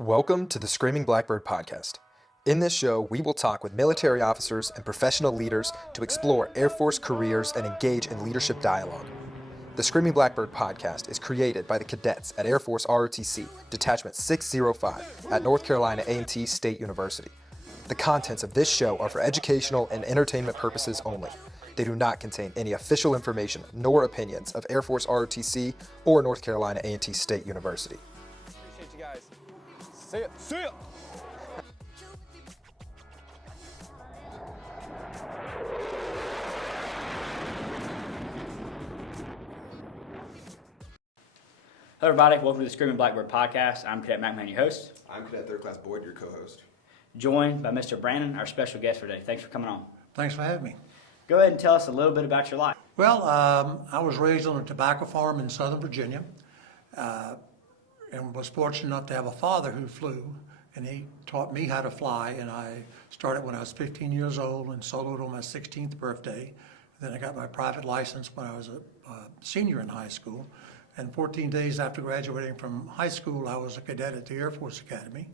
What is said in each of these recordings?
Welcome to the Screaming Blackbird podcast. In this show, we will talk with military officers and professional leaders to explore Air Force careers and engage in leadership dialogue. The Screaming Blackbird podcast is created by the cadets at Air Force ROTC, Detachment 605 at North Carolina A&T State University. The contents of this show are for educational and entertainment purposes only. They do not contain any official information nor opinions of Air Force ROTC or North Carolina A&T State University. Appreciate you guys. See ya. See ya. Hello everybody, welcome to the Screaming Blackbird podcast. I'm Cadet McMahon, your host. I'm Cadet Third Class Boyd, your co-host. Joined by Mr. Brandon, our special guest for today. Thanks for coming on. Thanks for having me. Go ahead and tell us a little bit about your life. Well, I was raised on a tobacco farm in Southern Virginia and was fortunate enough to have a father who flew, and he taught me how to fly, and I started when I was 15 years old and soloed on my 16th birthday. Then I got my private license when I was a senior in high school, and 14 days after graduating from high school, I was a cadet at the Air Force Academy.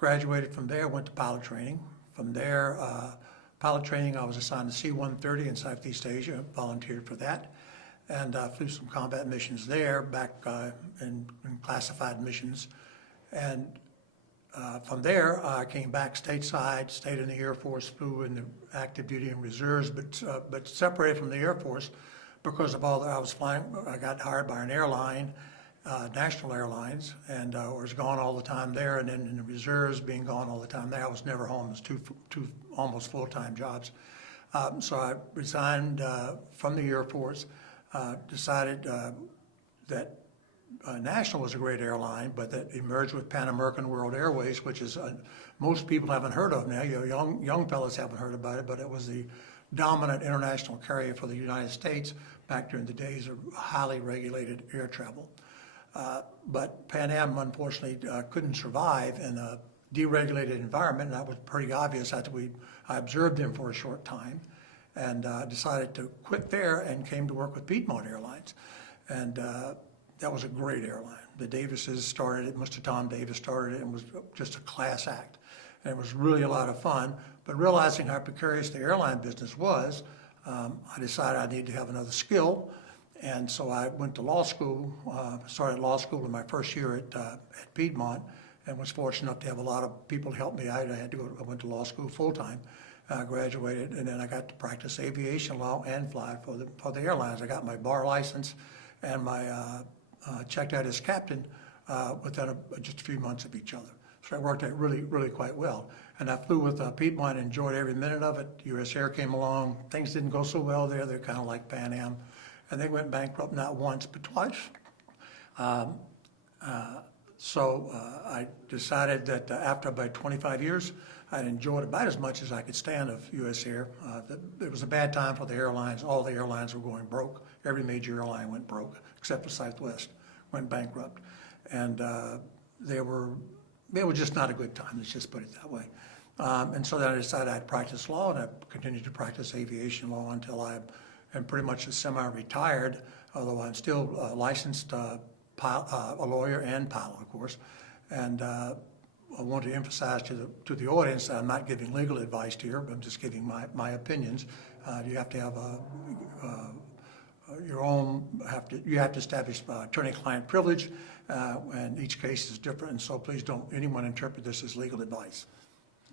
Graduated from there, went to pilot training. From there, pilot training, I was assigned to C-130 in Southeast Asia, volunteered for that, and flew some combat missions there, back in classified missions. And from there, I came back stateside, stayed in the Air Force, flew in the active duty and reserves, but separated from the Air Force because of all that I was flying. I got hired by an airline, National Airlines, and was gone all the time there, and then in the reserves, being gone all the time there, I was never home. It was two almost full-time jobs. So I resigned from the Air Force, decided that National was a great airline, but that it merged with Pan American World Airways, which is most people haven't heard of now. You know, young fellas haven't heard about it, but it was the dominant international carrier for the United States back during the days of highly regulated air travel. But Pan Am, unfortunately, couldn't survive in a deregulated environment, and that was pretty obvious after I observed them for a short time, and decided to quit there and came to work with Piedmont Airlines. And that was a great airline. The Davises started it, Mr. Tom Davis started it, and was just a class act. And it was really a lot of fun, but realizing how precarious the airline business was, I decided I needed to have another skill. And so I went to law school, started law school in my first year at Piedmont, and was fortunate enough to have a lot of people help me. I went to law school full-time, graduated, and then I got to practice aviation law and fly for the airlines. I got my bar license and my checked out as captain within just a few months of each other. So I worked out really quite well. And I flew with Piedmont, enjoyed every minute of it. US Air came along, things didn't go so well there. They're kind of like Pan Am. And they went bankrupt not once, but twice. So I decided that after about 25 years, I'd enjoyed about as much as I could stand of US Air. It was a bad time for the airlines. All the airlines were going broke. Every major airline went broke, except for Southwest, went bankrupt. And they were just not a good time, let's just put it that way. And so then I decided I'd practice law, and I continued to practice aviation law until I am pretty much semi-retired, although I'm still licensed a lawyer and pilot, of course. And I want to emphasize to the audience that I'm not giving legal advice here, but I'm just giving my opinions. You have to have your own, you have to establish attorney-client privilege, and each case is different, and so please don't anyone interpret this as legal advice.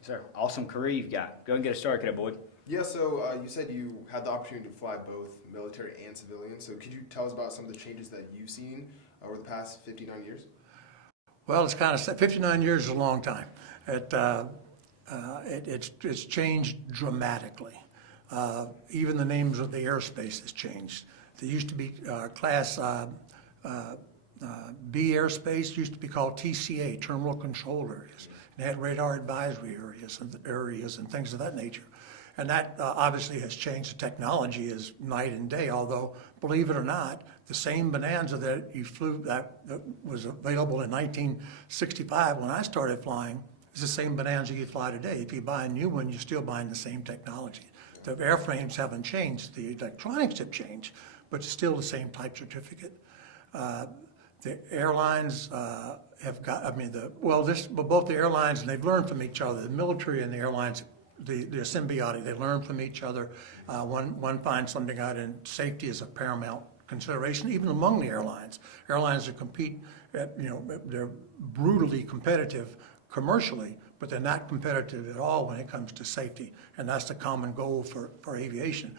Sir, awesome career you've got. Go and get us started, Cadet Boyd. Yeah, so you said you had the opportunity to fly both military and civilian. So could you tell us about some of the changes that you've seen over the past 59 years? Well, it's kind of 59 years is a long time. It's changed dramatically. Even the names of the airspace has changed. There used to be class B airspace used to be called TCA, terminal control areas. It had radar advisory areas and things of that nature. And that obviously has changed. The technology is night and day, although, believe it or not, the same Bonanza that you flew that was available in 1965 when I started flying is the same Bonanza you fly today. If you buy a new one, you're still buying the same technology. The airframes haven't changed. The electronics have changed, but it's still the same type certificate. the airlines have got, both the airlines, and they've learned from each other. The military and the airlines, they're symbiotic. They learn from each other. One finds something out, and safety is a paramount consideration, even among the airlines. Airlines that compete, they're brutally competitive commercially, but they're not competitive at all when it comes to safety, and that's the common goal for aviation.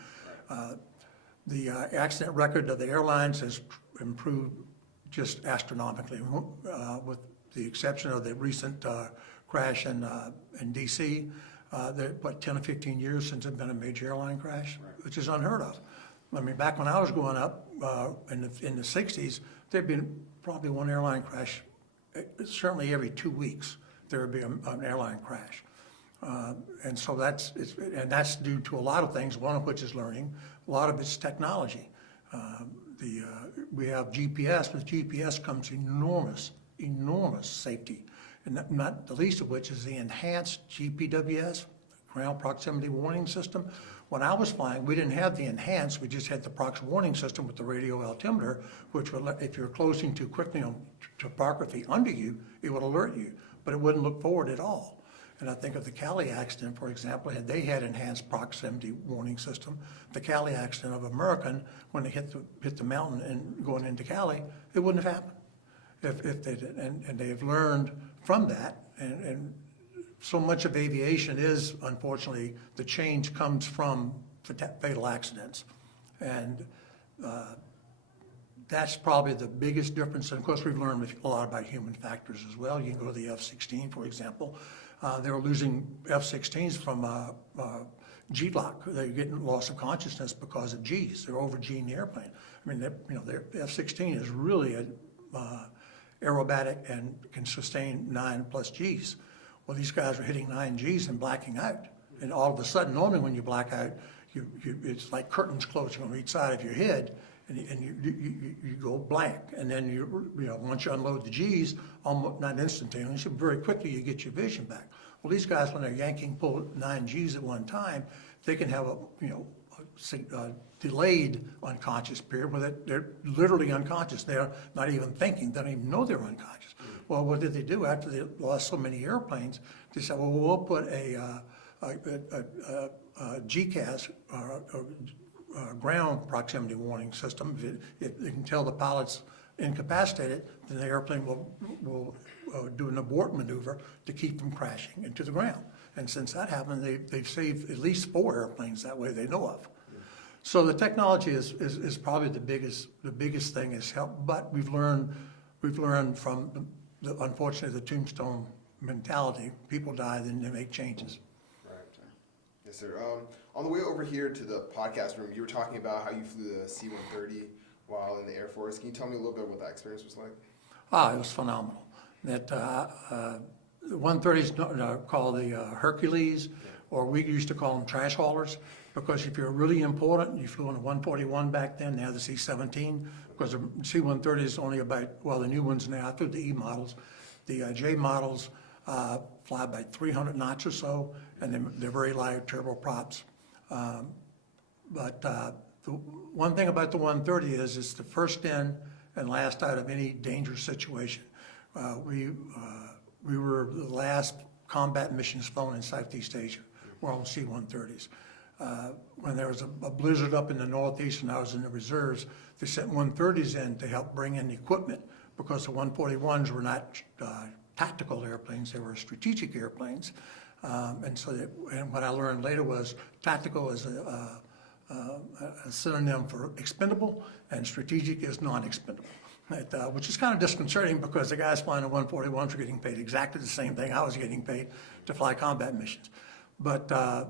The accident record of the airlines has improved just astronomically, with the exception of the recent crash in D.C. 10 or 15 years since there's been a major airline crash, which is unheard of. I mean, back when I was growing up in the 60s, there'd been probably one airline crash, certainly every 2 weeks there would be an airline crash. And so that's due to a lot of things, one of which is learning, a lot of it's technology. We have GPS. With GPS comes enormous safety, and not the least of which is the enhanced GPWS, Ground Proximity Warning System. When I was flying, we didn't have the enhanced, we just had the prox warning system with the radio altimeter, which would let, if you're closing too quickly on topography under you, it would alert you, but it wouldn't look forward at all. And I think of the Cali accident, for example, had they had enhanced proximity warning system, the Cali accident of American, when they hit the mountain and going into Cali, it wouldn't have happened if they did. And they've learned from that, and so much of aviation is, unfortunately, the change comes from fatal accidents. And that's probably the biggest difference. And of course, we've learned a lot about human factors as well. You can go to the F-16, for example. They were losing F-16s from G-lock. They're getting loss of consciousness because of Gs. They're over-G'ing the airplane. I mean, their F-16 is really aerobatic and can sustain 9+ Gs. Well, these guys were hitting 9 Gs and blacking out. And all of a sudden, normally when you black out, it's like curtains closing on each side of your head, and you go blank. And then once you unload the Gs, almost not instantaneously, but very quickly you get your vision back. Well, these guys, when they're pull 9 Gs at one time, they can have a delayed unconscious period where they're literally unconscious. They're not even thinking. They don't even know they're unconscious. Well, what did they do after they lost so many airplanes? They said, well, we'll put a GCAS, ground proximity warning system. If they can tell the pilot's incapacitated, then the airplane will do an abort maneuver to keep from crashing into the ground. And since that happened, they've saved at least 4 airplanes that way they know of. So the technology is probably the biggest thing is help. But we've learned from unfortunately the tombstone mentality. People die, then they make changes. Right. Yes, sir. On the way over here to the podcast room, you were talking about how you flew the C-130 while in the Air Force. Can you tell me a little bit what that experience was like? It was phenomenal. That the 130s called the Hercules, or we used to call them trash haulers, because if you're really important, you flew on a 141 back then, now the C-17, because the C-130 is only about, the new ones now, I flew the E models. The J models fly about 300 knots or so, and they're very light turboprops. But the one thing about the 130 is it's the first in and last out of any dangerous situation. We were the last combat missions flown in Southeast Asia. We're on C-130s. When there was a blizzard up in the Northeast and I was in the reserves, they sent 130s in to help bring in equipment, because the 141s were not tactical airplanes, they were strategic airplanes. And what I learned later was tactical is a synonym for expendable, and strategic is non-expendable. Which is kind of disconcerting, because the guys flying the 141s were getting paid exactly the same thing I was getting paid to fly combat missions. But the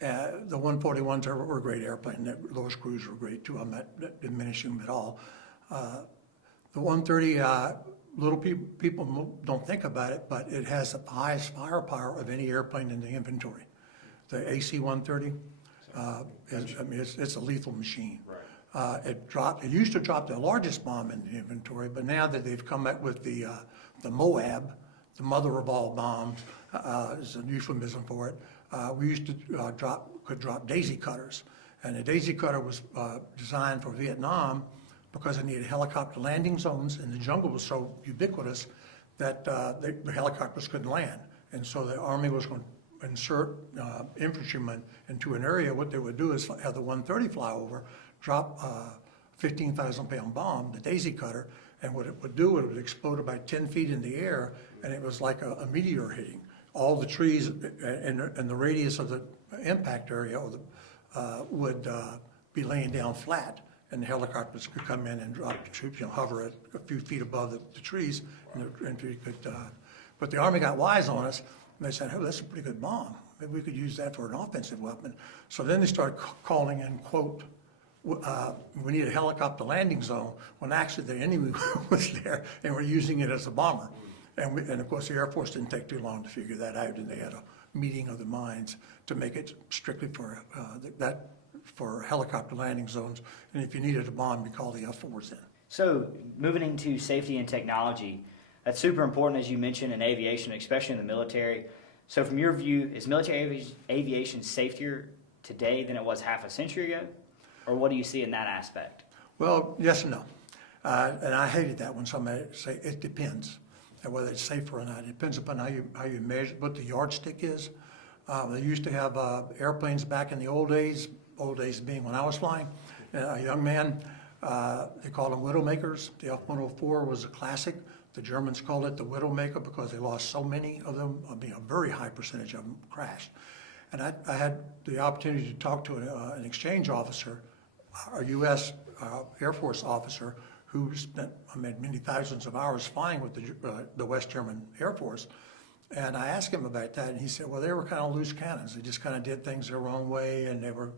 141s were a great airplane. Those crews were great too. I'm not diminishing them at all. The 130, little people don't think about it, but it has the highest firepower of any airplane in the inventory. The AC-130, it's a lethal machine. Right. It used to drop the largest bomb in the inventory, but now that they've come up with the MOAB, the mother of all bombs, is a euphemism for it. We used to could drop daisy cutters, and the daisy cutter was designed for Vietnam, because they needed helicopter landing zones, and the jungle was so ubiquitous that the helicopters couldn't land. And so the Army was going to insert infantrymen into an area. What they would do is have the 130 fly over, drop a 15,000-pound bomb, the Daisy Cutter, and what it would do, it would explode about 10 feet in the air, and it was like a meteor hitting. All the trees and the radius of the impact area would be laying down flat, and the helicopters could come in and drop the troops, hover at a few feet above the trees, and the infantry could. But the Army got wise on us, and they said, "Oh, that's a pretty good bomb. Maybe we could use that for an offensive weapon." So then they started calling in, quote, we need a helicopter landing zone, when actually the enemy was there, and we're using it as a bomber. And of course, the Air Force didn't take too long to figure that out, and they had a meeting of the minds to make it strictly for helicopter landing zones. And if you needed a bomb, you call the F4s in. So moving into safety and technology, that's super important, as you mentioned, in aviation, especially in the military. So from your view, is military aviation safer today than it was half a century ago? Or what do you see in that aspect? Well, yes and no. And I hated that when somebody say it depends, and whether it's safer or not. It depends upon how you measure, what the yardstick is. They used to have airplanes back in the old days being when I was flying. A young man, they called them widowmakers. The F-104 was a classic. The Germans called it the widowmaker because they lost so many of them. I mean, a very high percentage of them crashed. And I had the opportunity to talk to an exchange officer, a U.S. Air Force officer, who spent many thousands of hours flying with the West German Air Force. And I asked him about that, and he said, well, they were kind of loose cannons. They just kind of did things their own way, and they were,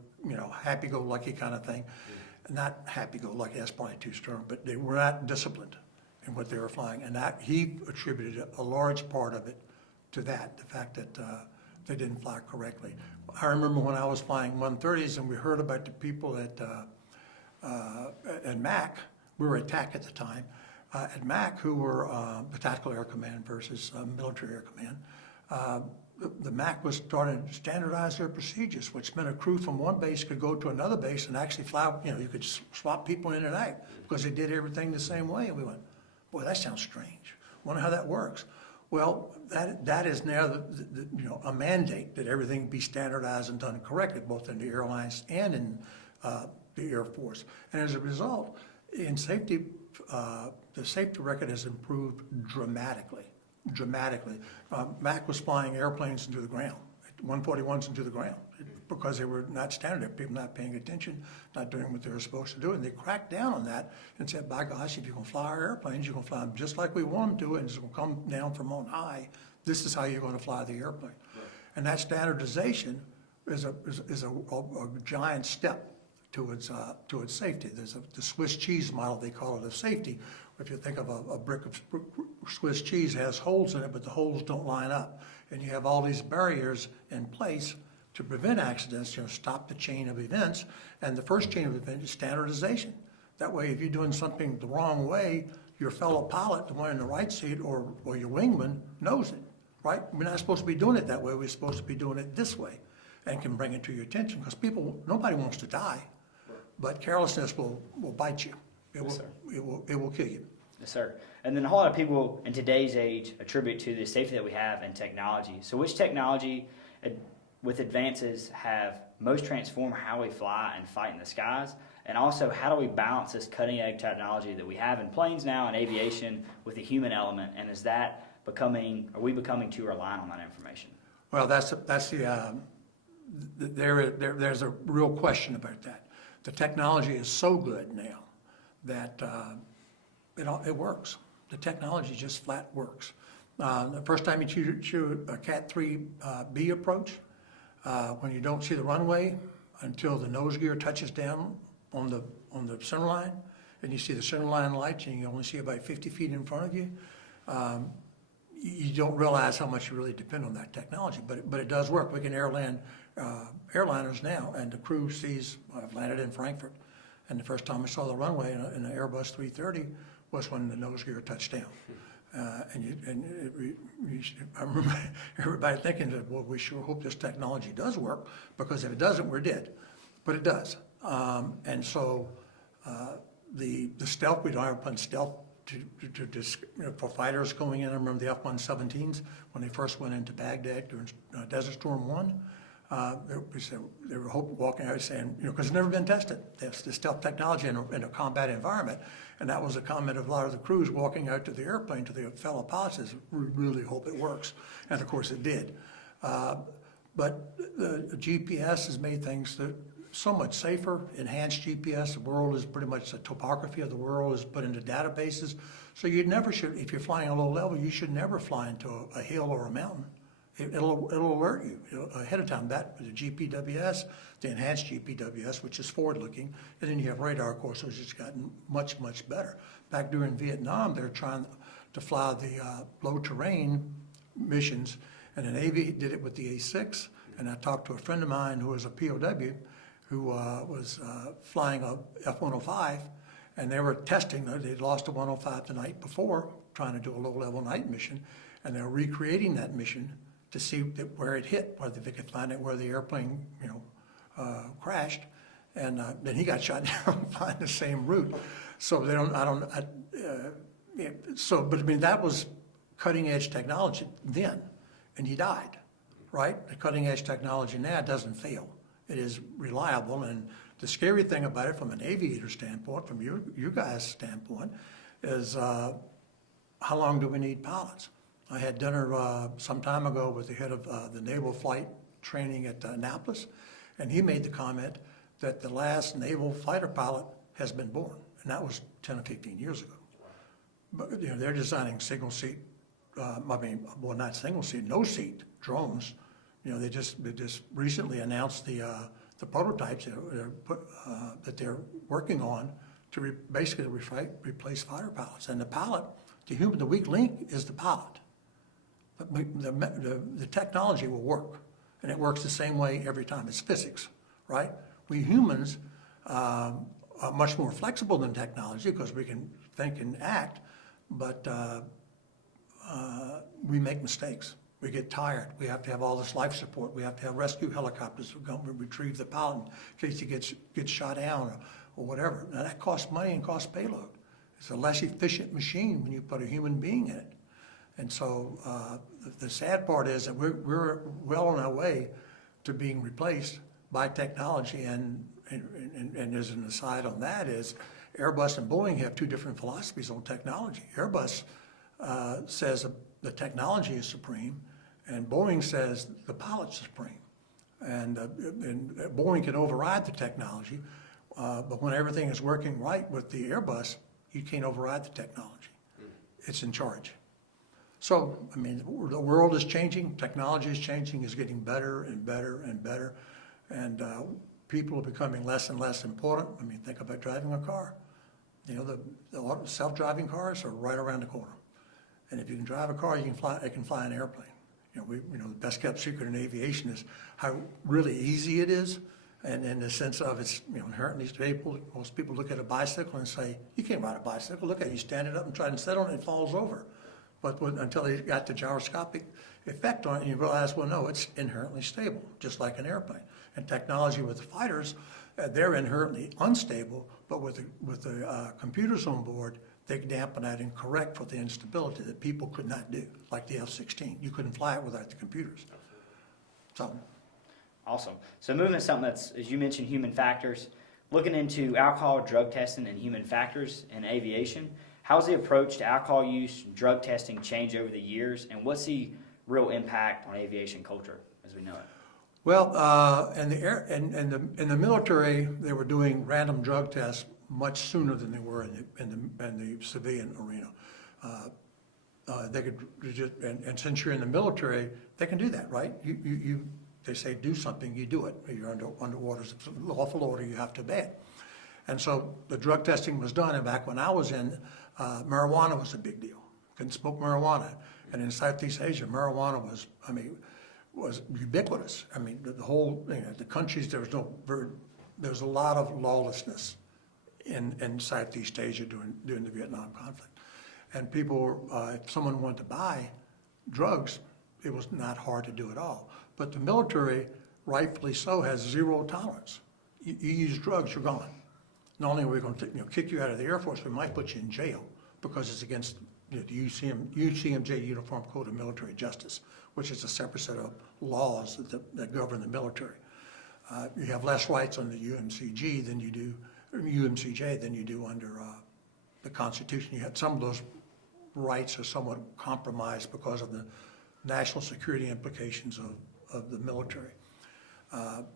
happy-go-lucky kind of thing. Not happy-go-lucky, that's probably too strong, but they were not disciplined in what they were flying. And that he attributed a large part of it to that, the fact that they didn't fly correctly. I remember when I was flying 130s, and we heard about the people at MAC. We were at TAC at the time. At MAC, who were the Tactical Air Command versus Military Air Command, the MAC was starting to standardize their procedures, which meant a crew from one base could go to another base and actually fly. You could swap people in and out because they did everything the same way. And we went, boy, that sounds strange. Wonder how that works. Well, that is now a mandate that everything be standardized and done correctly, both in the airlines and in the Air Force. And as a result, in safety, the safety record has improved dramatically. MAC was flying airplanes into the ground, 141s into the ground, because they were not standard, people not paying attention, not doing what they were supposed to do. And they cracked down on that and said, by gosh, if you can fly our airplanes, you can fly them just like we want them to, and it's going to come down from on high. This is how you're going to fly the airplane. Right. And that standardization is a giant step towards safety. There's the Swiss cheese model, they call it, of safety. If you think of a brick of Swiss cheese, has holes in it, but the holes don't line up. And you have all these barriers in place to prevent accidents, stop the chain of events. And the first chain of events is standardization. That way, if you're doing something the wrong way, your fellow pilot, the one in the right seat, or your wingman knows it, right? We're not supposed to be doing it that way. We're supposed to be doing it this way, and can bring it to your attention, because nobody wants to die, but carelessness will bite you. It will kill you. Yes, sir. And then a whole lot of people in today's age attribute to the safety that we have in technology. So which technology with advances have most transformed how we fly and fight in the skies? And also, how do we balance this cutting-edge technology that we have in planes now and aviation with the human element? And is that are we becoming too reliant on that information? Well, there's a real question about that. The technology is so good now that it works. The technology just flat works. The first time you shoot a Cat 3B approach, when you don't see the runway until the nose gear touches down on the center line, and you see the center line lights, and you only see about 50 feet in front of you, you don't realize how much you really depend on that technology. But it does work. We can airline airliners now, and the crew sees. I've landed in Frankfurt, and the first time I saw the runway in an Airbus 330 was when the nose gear touched down. I remember everybody thinking that, well, we sure hope this technology does work, because if it doesn't, we're dead. But it does. And so the stealth, we don't have put stealth for fighters going in. I remember the F-117s when they first went into Baghdad during Desert Storm 1. They were walking out saying, because it's never been tested. That's the stealth technology in a combat environment. And that was a comment of a lot of the crews walking out to the airplane, to their fellow pilots, is we really hope it works. And of course it did. But the GPS has made things that so much safer, enhanced GPS. The world is pretty much, the topography of the world is put into databases. So you never should, if you're flying a low level, you should never fly into a hill or a mountain. It'll alert you ahead of time. That, the GPWS, the enhanced GPWS, which is forward-looking, and then you have radar, of course, which has gotten much, much better. Back during Vietnam, they were trying to fly the low-terrain missions, and the Navy did it with the A6, and I talked to a friend of mine who was a POW who was flying a F-105, and they were testing. They'd lost a 105 the night before, trying to do a low-level night mission, and they were recreating that mission to see where it hit, whether they could find it where the airplane, crashed, and then he got shot down flying the same route. So they don't. But I mean, that was cutting edge technology then, and he died, right? The cutting edge technology now doesn't fail. It is reliable, and the scary thing about it, from an aviator standpoint, from you guys' standpoint, is how long do we need pilots? I had dinner some time ago with the head of the Naval Flight Training at Annapolis, and he made the comment that the last naval fighter pilot has been born, and that was 10 or 15 years ago. But they're designing single seat, not single seat, no seat drones. They just recently announced the prototypes that they're working on to basically replace fighter pilots. And the pilot, the weak link is the pilot. But the technology will work, and it works the same way every time. It's physics, right? We humans are much more flexible than technology because we can think and act, but we make mistakes. We get tired. We have to have all this life support. We have to have rescue helicopters to come and retrieve the pilot in case he gets shot down or whatever. Now that costs money and costs payload. It's a less efficient machine when you put a human being in it. And so the sad part is that we're well on our way to being replaced by technology. And as an aside on that is, Airbus and Boeing have two different philosophies on technology. Airbus says the technology is supreme, and Boeing says the pilot's supreme. And Boeing can override the technology, but when everything is working right with the Airbus, you can't override the technology. It's in charge. So, I mean, the world is changing, technology is changing, is getting better and better and better, and people are becoming less and less important. I mean, think about driving a car. The self-driving cars are right around the corner. And if you can drive a car, it can fly an airplane. The best kept secret in aviation is how really easy it is, and in the sense of it's inherently stable. Most people look at a bicycle and say, you can't ride a bicycle. Look at it, you stand it up and try and sit on it, it falls over. But until they got the gyroscopic effect on it, you realize, well, no, it's inherently stable, just like an airplane. And technology with the fighters, they're inherently unstable, but with the computers on board, they dampen that and correct for the instability that people could not do, like the F-16. You couldn't fly it without the computers. So. Awesome. So moving to something that's, as you mentioned, human factors, looking into alcohol, drug testing, and human factors in aviation. How's the approach to alcohol use, drug testing change over the years, and what's the real impact on aviation culture as we know it? Well, in the military, they were doing random drug tests much sooner than they were in the civilian arena. They could just, and since you're in the military, they can do that, right? They say do something, you do it. You're under orders. It's a lawful order, you have to obey it. And so the drug testing was done, and back when I was in, marijuana was a big deal. Couldn't smoke marijuana. And in Southeast Asia, marijuana was ubiquitous. I mean, the whole, the countries, there was a lot of lawlessness in Southeast Asia during the Vietnam conflict. And people, if someone wanted to buy drugs, it was not hard to do at all. But the military, rightfully so, has zero tolerance. You use drugs, you're gone. not only are we going to kick you out of the Air Force, we might put you in jail because it's against the UCMJ Uniform Code of Military Justice, which is a separate set of laws that govern the military. You have less rights under the UMCJ than you do under the Constitution. You have some of those rights are somewhat compromised because of the national security implications of the military. In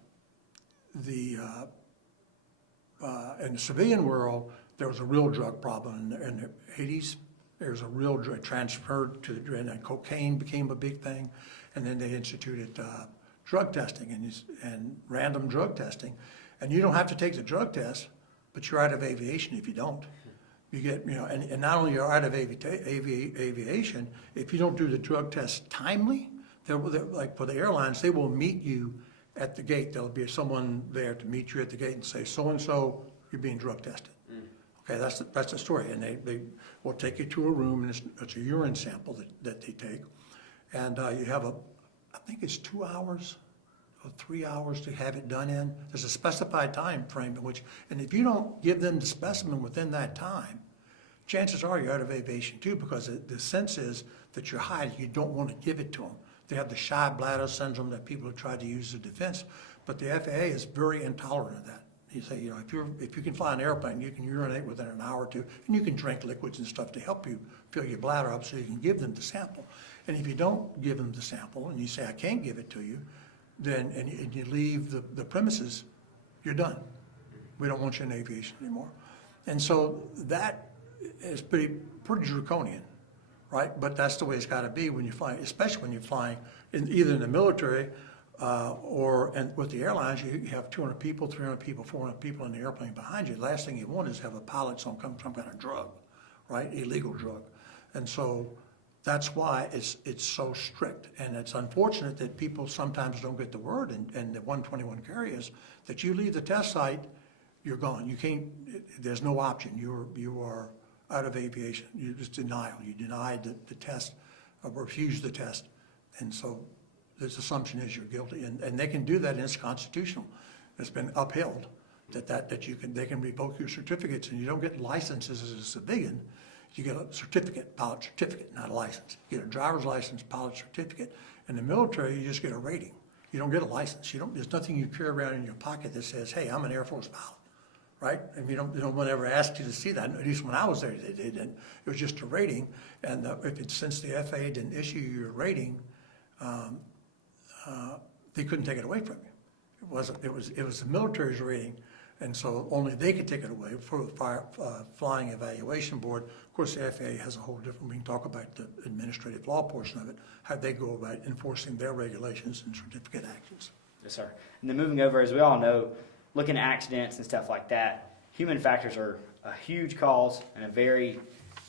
the civilian world, there was a real drug problem in the 80s. There was a real drug transferred to the, and then cocaine became a big thing, and then they instituted drug testing and random drug testing. And you don't have to take the drug test, but you're out of aviation if you don't. You get, and not only you're out of aviation, if you don't do the drug test timely, like for the airlines, they will meet you at the gate. There'll be someone there to meet you at the gate and say, so-and-so, you're being drug tested. Okay, that's the story. And they will take you to a room, and it's a urine sample that they take. And you have I think it's 2 hours or 3 hours to have it done in. There's a specified time frame in which, and if you don't give them the specimen within that time, chances are you're out of aviation too, because the sense is that you're hiding. You don't want to give it to them. They have the shy bladder syndrome that people have tried to use as defense, but the FAA is very intolerant of that. You say, if you can fly an airplane, you can urinate within an hour or two, and you can drink liquids and stuff to help you fill your bladder up so you can give them the sample. And if you don't give them the sample and you say, I can't give it to you, then, and you leave the premises, you're done. We don't want you in aviation anymore. And so that is pretty draconian, right? But that's the way it's got to be when you fly, especially when you're flying either in the military and with the airlines. You have 200 people, 300 people, 400 people in the airplane behind you. The last thing you want is have a pilot some kind of drug, right? Illegal drug. And so that's why it's so strict. And it's unfortunate that people sometimes don't get the word, and the 121 carriers, that you leave the test site, you're gone. You can't, there's no option. You are out of aviation. You just denial. You denied the test, or refused the test. And so this assumption is you're guilty. And they can do that, and it's constitutional. It's been upheld that they can revoke your certificates, and you don't get licenses as a civilian. You get a certificate, pilot certificate, not a license. You get a driver's license, pilot certificate. In the military, you just get a rating. You don't get a license. There's nothing you carry around in your pocket that says, hey, I'm an Air Force pilot, right? And no one ever asked you to see that. At least when I was there, they didn't. It was just a rating. And since the FAA didn't issue you your rating, they couldn't take it away from you. It was the military's rating. And so only they could take it away for the Flying Evaluation Board. Of course, the FAA has a whole different, we can talk about the administrative law portion of it, how they go about enforcing their regulations and certificate actions. Yes, sir. And then moving over, as we all know, looking at accidents and stuff like that, human factors are a huge cause and a very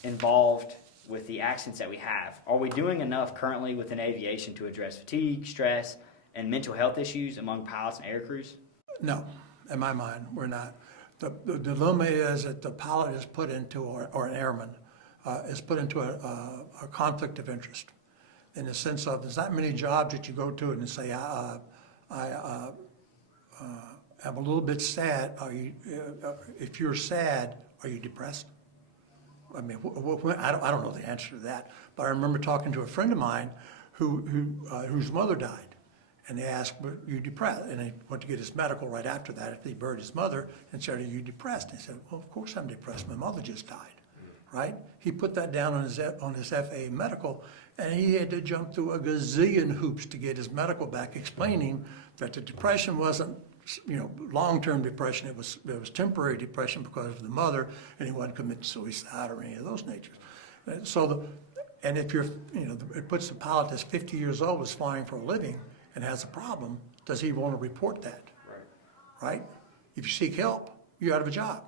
involved with the accidents that we have. Are we doing enough currently within aviation to address fatigue, stress, and mental health issues among pilots and air crews? No. In my mind, we're not. The dilemma is that the pilot is put into, or an airman, is put into a conflict of interest, in the sense of there's not many jobs that you go to and say, I'm a little bit sad. If you're sad, are you depressed? I mean, I don't know the answer to that, but I remember talking to a friend of mine whose mother died. And they asked, were you depressed? And he went to get his medical right after that. He buried his mother and said, are you depressed? And he said, well, of course I'm depressed. My mother just died, right? He put that down on his FAA medical, and he had to jump through a gazillion hoops to get his medical back, explaining that the depression wasn't, long-term depression. It was temporary depression because of the mother, and he wasn't committing suicide or any of those natures. And if you're, it puts the pilot that's 50 years old, is flying for a living, and has a problem, does he want to report that? Right? If you seek help, you're out of a job,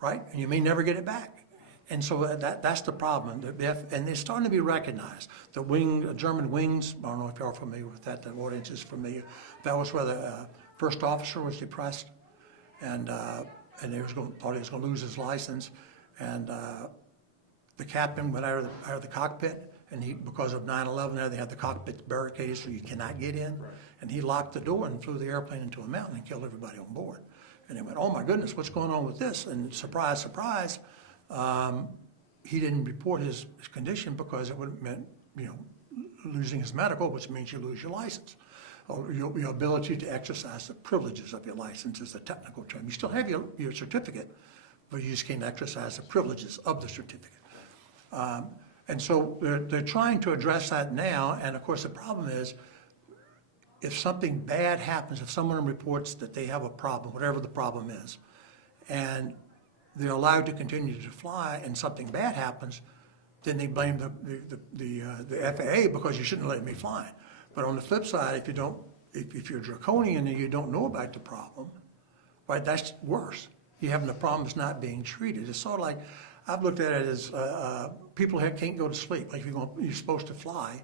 right? And you may never get it back. And so that's the problem. And they're starting to be recognized. The German wings, I don't know if you're familiar with that, the audience is familiar. That was where the first officer was depressed, and thought he was going to lose his license. And the captain went out of the cockpit, and because of 9/11 there, they had the cockpit barricaded so you cannot get in. Right. And he locked the door and flew the airplane into a mountain and killed everybody on board. And they went, oh my goodness, what's going on with this? And surprise, surprise, he didn't report his condition because it would have meant, losing his medical, which means you lose your license. Or your ability to exercise the privileges of your license is the technical term. You still have your certificate, but you just can't exercise the privileges of the certificate. And so they're trying to address that now, and of course the problem is, if something bad happens, if someone reports that they have a problem, whatever the problem is, and they're allowed to continue to fly and something bad happens, then they blame the FAA because you shouldn't let me fly. But on the flip side, if you're draconian and you don't know about the problem, right, that's worse. You're having the problems not being treated. It's sort of like, I've looked at it as people can't go to sleep. Like you're supposed to fly,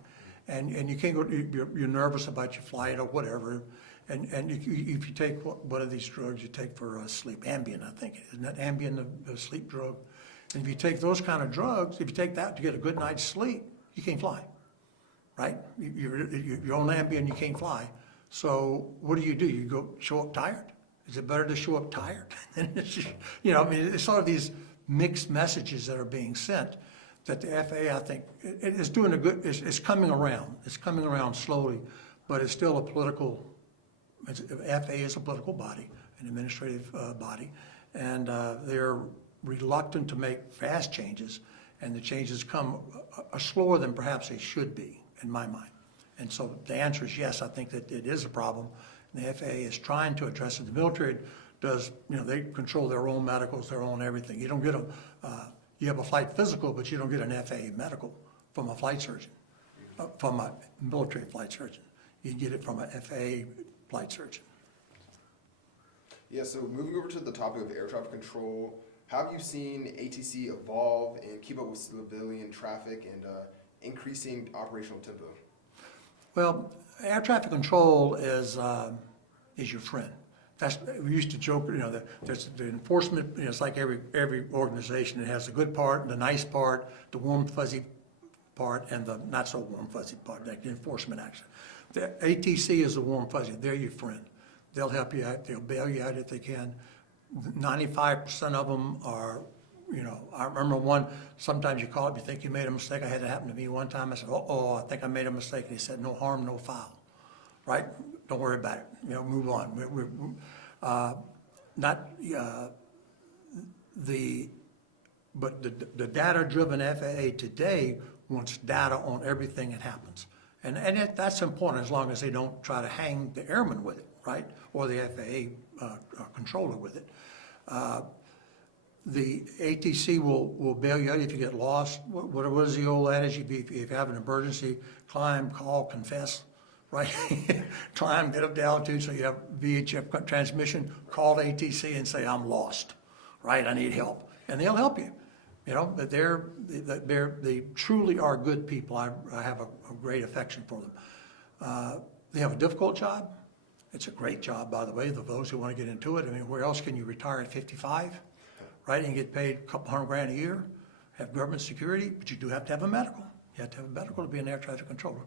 and you can't go. You're nervous about your flight or whatever, and if you take one of these drugs you take for sleep, Ambien, I think, isn't that Ambien the sleep drug? And if you take those kind of drugs, if you take that to get a good night's sleep, you can't fly, right? You're on Ambien, you can't fly. So what do? You go show up tired? Is it better to show up tired? It's sort of these mixed messages that are being sent that the FAA, I think, is doing it's coming around. It's coming around slowly, but it's still a political, FAA is a political body, an administrative body, and they're reluctant to make fast changes, and the changes come slower than perhaps they should be, in my mind. And so the answer is yes, I think that it is a problem. And the FAA is trying to address it. The military does, they control their own medicals, their own everything. You don't get you have a flight physical, but you don't get an FAA medical from a flight surgeon, from a military flight surgeon. You get it from an FAA flight surgeon. Yeah, so moving over to the topic of air traffic control, how have you seen ATC evolve and keep up with civilian traffic and increasing operational tempo? Well, air traffic control is your friend. We used to joke, there's the enforcement, it's like every organization. It has the good part, the nice part, the warm fuzzy part, and the not so warm fuzzy part, like the enforcement action. The ATC is the warm fuzzy. They're your friend. They'll help you out. They'll bail you out if they can. 95% of them are, I remember one, sometimes you call up, you think you made a mistake. I had it happen to me one time. I said, I think I made a mistake. And he said, no harm, no foul, right? Don't worry about it. Move on. But the data-driven FAA today wants data on everything that happens. And that's important as long as they don't try to hang the airman with it, right? Or the FAA controller with it. The ATC will bail you out if you get lost. What is the old adage? If you have an emergency, climb, call, confess, right? Climb, get up to altitude so you have VHF transmission, call the ATC and say, I'm lost, right? I need help. And they'll help you. But they truly are good people. I have a great affection for them. They have a difficult job. It's a great job, by the way, those who want to get into it. I mean, where else can you retire at 55, right? And get paid a couple $100,000 a year, have government security, but you do have to have a medical. You have to have a medical to be an air traffic controller.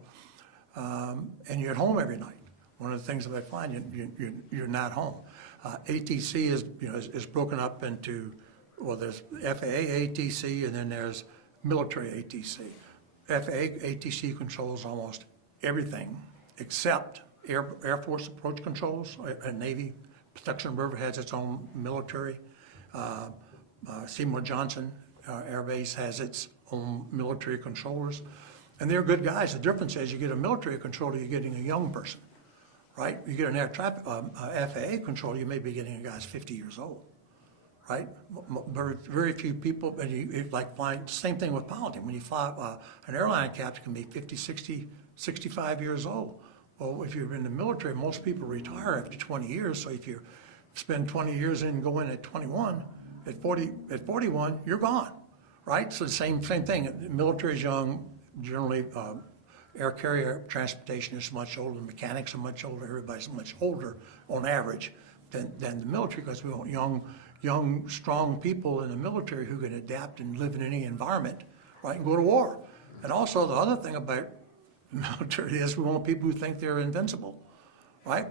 And you're at home every night. One of the things that I find, you're not home. ATC is broken up into, there's FAA ATC and then there's military ATC. FAA ATC controls almost everything except Air Force approach controls, and Navy protection river has its own military. Seymour Johnson Air Base has its own military controllers, and they're good guys. The difference is you get a military controller, you're getting a young person, right? You get an air traffic FAA controller, you may be getting a guy who's 50 years old, right? Very, very few people, and you like flying. Same thing with piloting. When you fly, an airline captain can be 50, 60, 65 years old. Well, if you're in the military, most people retire after 20 years. So if you spend 20 years and go in at 21, at 41, you're gone, right? So the same thing. The military is young. Generally, air carrier transportation is much older. The mechanics are much older. Everybody's much older on average than the military, because we want young, strong people in the military who can adapt and live in any environment, right, and go to war. And also the other thing about military is we want people who think they're invincible, right?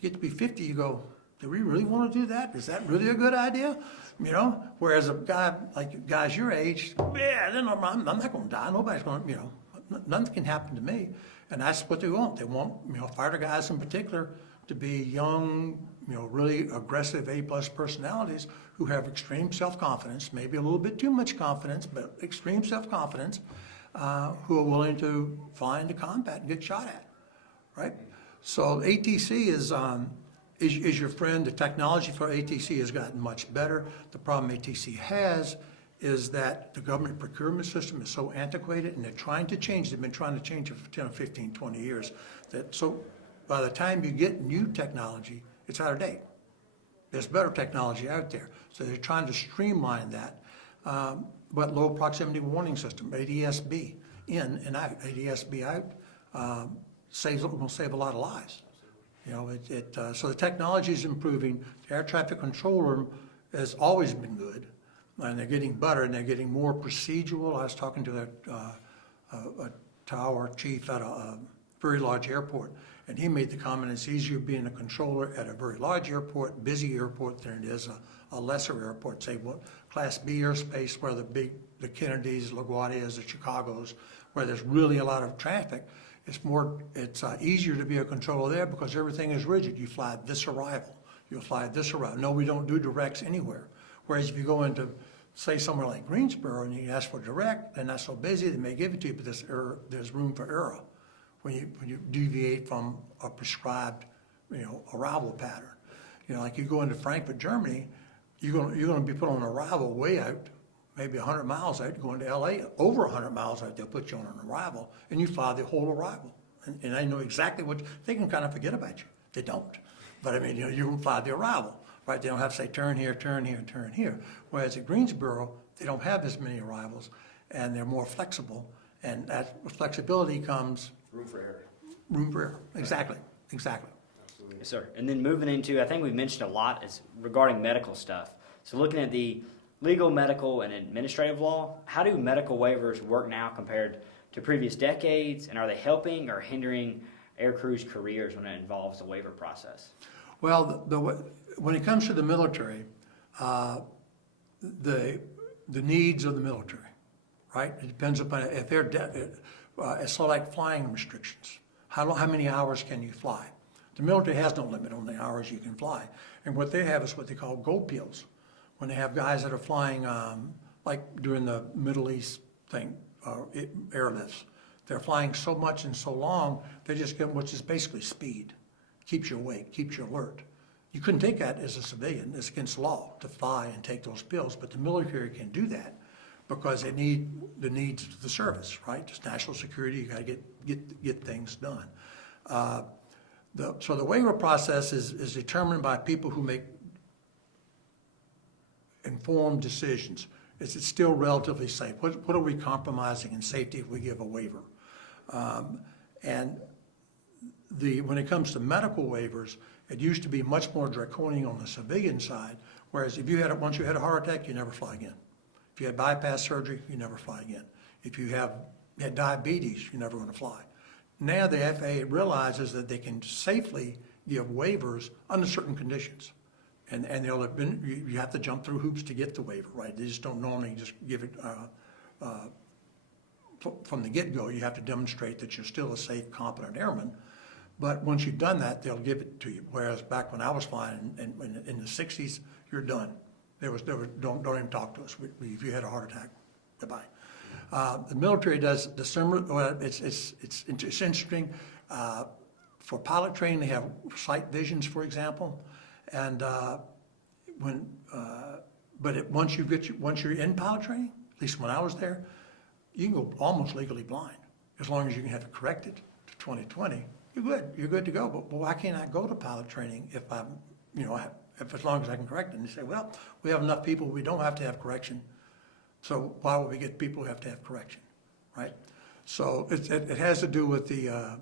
You get to be 50, you go, Do we really want to do that? Is that really a good idea? You know, whereas a guy like guys your age, yeah, then I'm not going to die. Nobody's going to, you know, nothing can happen to me. And that's what they want. They want, you know, fighter guys in particular to be young, you know, really aggressive A-plus personalities who have extreme self-confidence, maybe a little bit too much confidence, but extreme self-confidence, who are willing to fly into combat and get shot at, right? So ATC is your friend. The technology for ATC has gotten much better. The problem ATC has is that the government procurement system is so antiquated, and they're trying to change. They've been trying to change it for 10 or 15, 20 years. So by the time you get new technology, it's out of date. There's better technology out there. So they're trying to streamline that. But low proximity warning system, ADSB, in and out, ADSB out, will save a lot of lives. You know, so the technology is improving. The air traffic controller has always been good, and they're getting better, and they're getting more procedural. I was talking to a tower chief at a very large airport, and he made the comment, it's easier being a controller at a very large airport, busy airport, than it is a lesser airport, say what Class B airspace, where the Kennedys, LaGuardias, the Chicagos, where there's really a lot of traffic. It's easier to be a controller there because everything is rigid. You fly this arrival, you'll fly this arrival. No, we don't do directs anywhere. Whereas if you go into, say, somewhere like Greensboro and you ask for direct, they're not so busy, they may give it to you, but there's room for error when you deviate from a prescribed, you know, arrival pattern. You know, like you go into Frankfurt, Germany, you're going to be put on arrival way out, maybe 100 miles out. Going to LA, over 100 miles out, they'll put you on an arrival, and you fly the whole arrival. And they know exactly they can kind of forget about you. They don't. But I mean, you know, you can fly the arrival, right? They don't have to say turn here, turn here, turn here. Whereas at Greensboro, they don't have as many arrivals, and they're more flexible. And that flexibility comes... Room for error. Room for error, exactly. Absolutely. Yes, sir. And then moving into, I think we've mentioned a lot is regarding medical stuff. So looking at the legal, medical, and administrative law, how do medical waivers work now compared to previous decades, and are they helping or hindering air crews' careers when it involves the waiver process? Well, when it comes to the military, the needs of the military, right? It depends upon if they're it's sort of like flying restrictions. How many hours can you fly? The military has no limit on the hours you can fly, and what they have is what they call go pills. When they have guys that are flying, like during the Middle East thing, airlifts, they're flying so much and so long, they just get, which is basically speed, keeps you awake, keeps you alert. You couldn't take that as a civilian. It's against the law to fly and take those pills, but the military can do that because they need the needs of the service, right? Just national security, you got to get things done. So the waiver process is determined by people who make informed decisions. Is it still relatively safe? What are we compromising in safety if we give a waiver? And when it comes to medical waivers, it used to be much more draconian on the civilian side, whereas once you had a heart attack, you never fly again. If you had bypass surgery, you never fly again. If you had diabetes, you're never going to fly. Now the FAA realizes that they can safely give waivers under certain conditions. And you have to jump through hoops to get the waiver, right? They just don't normally just give it from the get-go. You have to demonstrate that you're still a safe, competent airman. But once you've done that, they'll give it to you. Whereas back when I was flying in the 60s, you're done. Don't even talk to us. If you had a heart attack, goodbye. The military does the similar. Well, it's interesting. For pilot training, they have sight visions, for example, and once you're in pilot training, at least when I was there, you can go almost legally blind as long as you can have it corrected to 20/20. You're good to go. But why can't I go to pilot training if I'm, if as long as I can correct it? And you say, well, we have enough people. We don't have to have correction. So why would we get people who have to have correction, right? So it has to do with the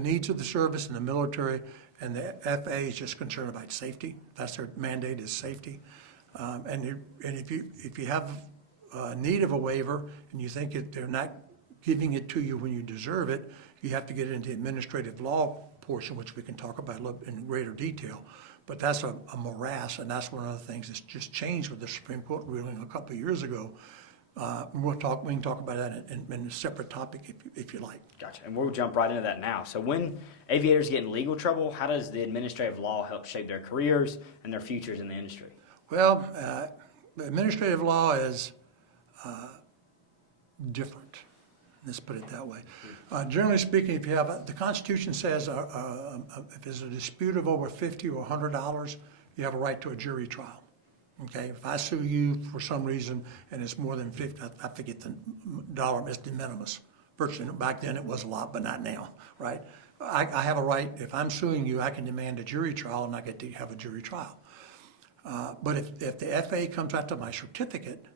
needs of the service and the military, and the FAA is just concerned about safety. That's their mandate, is safety. And if you have a need of a waiver and you think they're not giving it to you when you deserve it, you have to get into the administrative law portion, which we can talk about a little in greater detail. But that's a morass, and that's one of the things that's just changed with the Supreme Court ruling a couple of years ago. We can talk about that in a separate topic if you like. Gotcha. And we'll jump right into that now. So when aviators get in legal trouble, how does the administrative law help shape their careers and their futures in the industry? Well, administrative law is different. Let's put it that way. Generally speaking, if you have the Constitution says if there's a dispute of over $50 or $100, you have a right to a jury trial. Okay, if I sue you for some reason and it's more than 50, I forget the dollar, it's de minimis. Virtually, back then it was a lot, but not now, right? I have a right, if I'm suing you, I can demand a jury trial and I get to have a jury trial. But if the FAA comes after my certificate,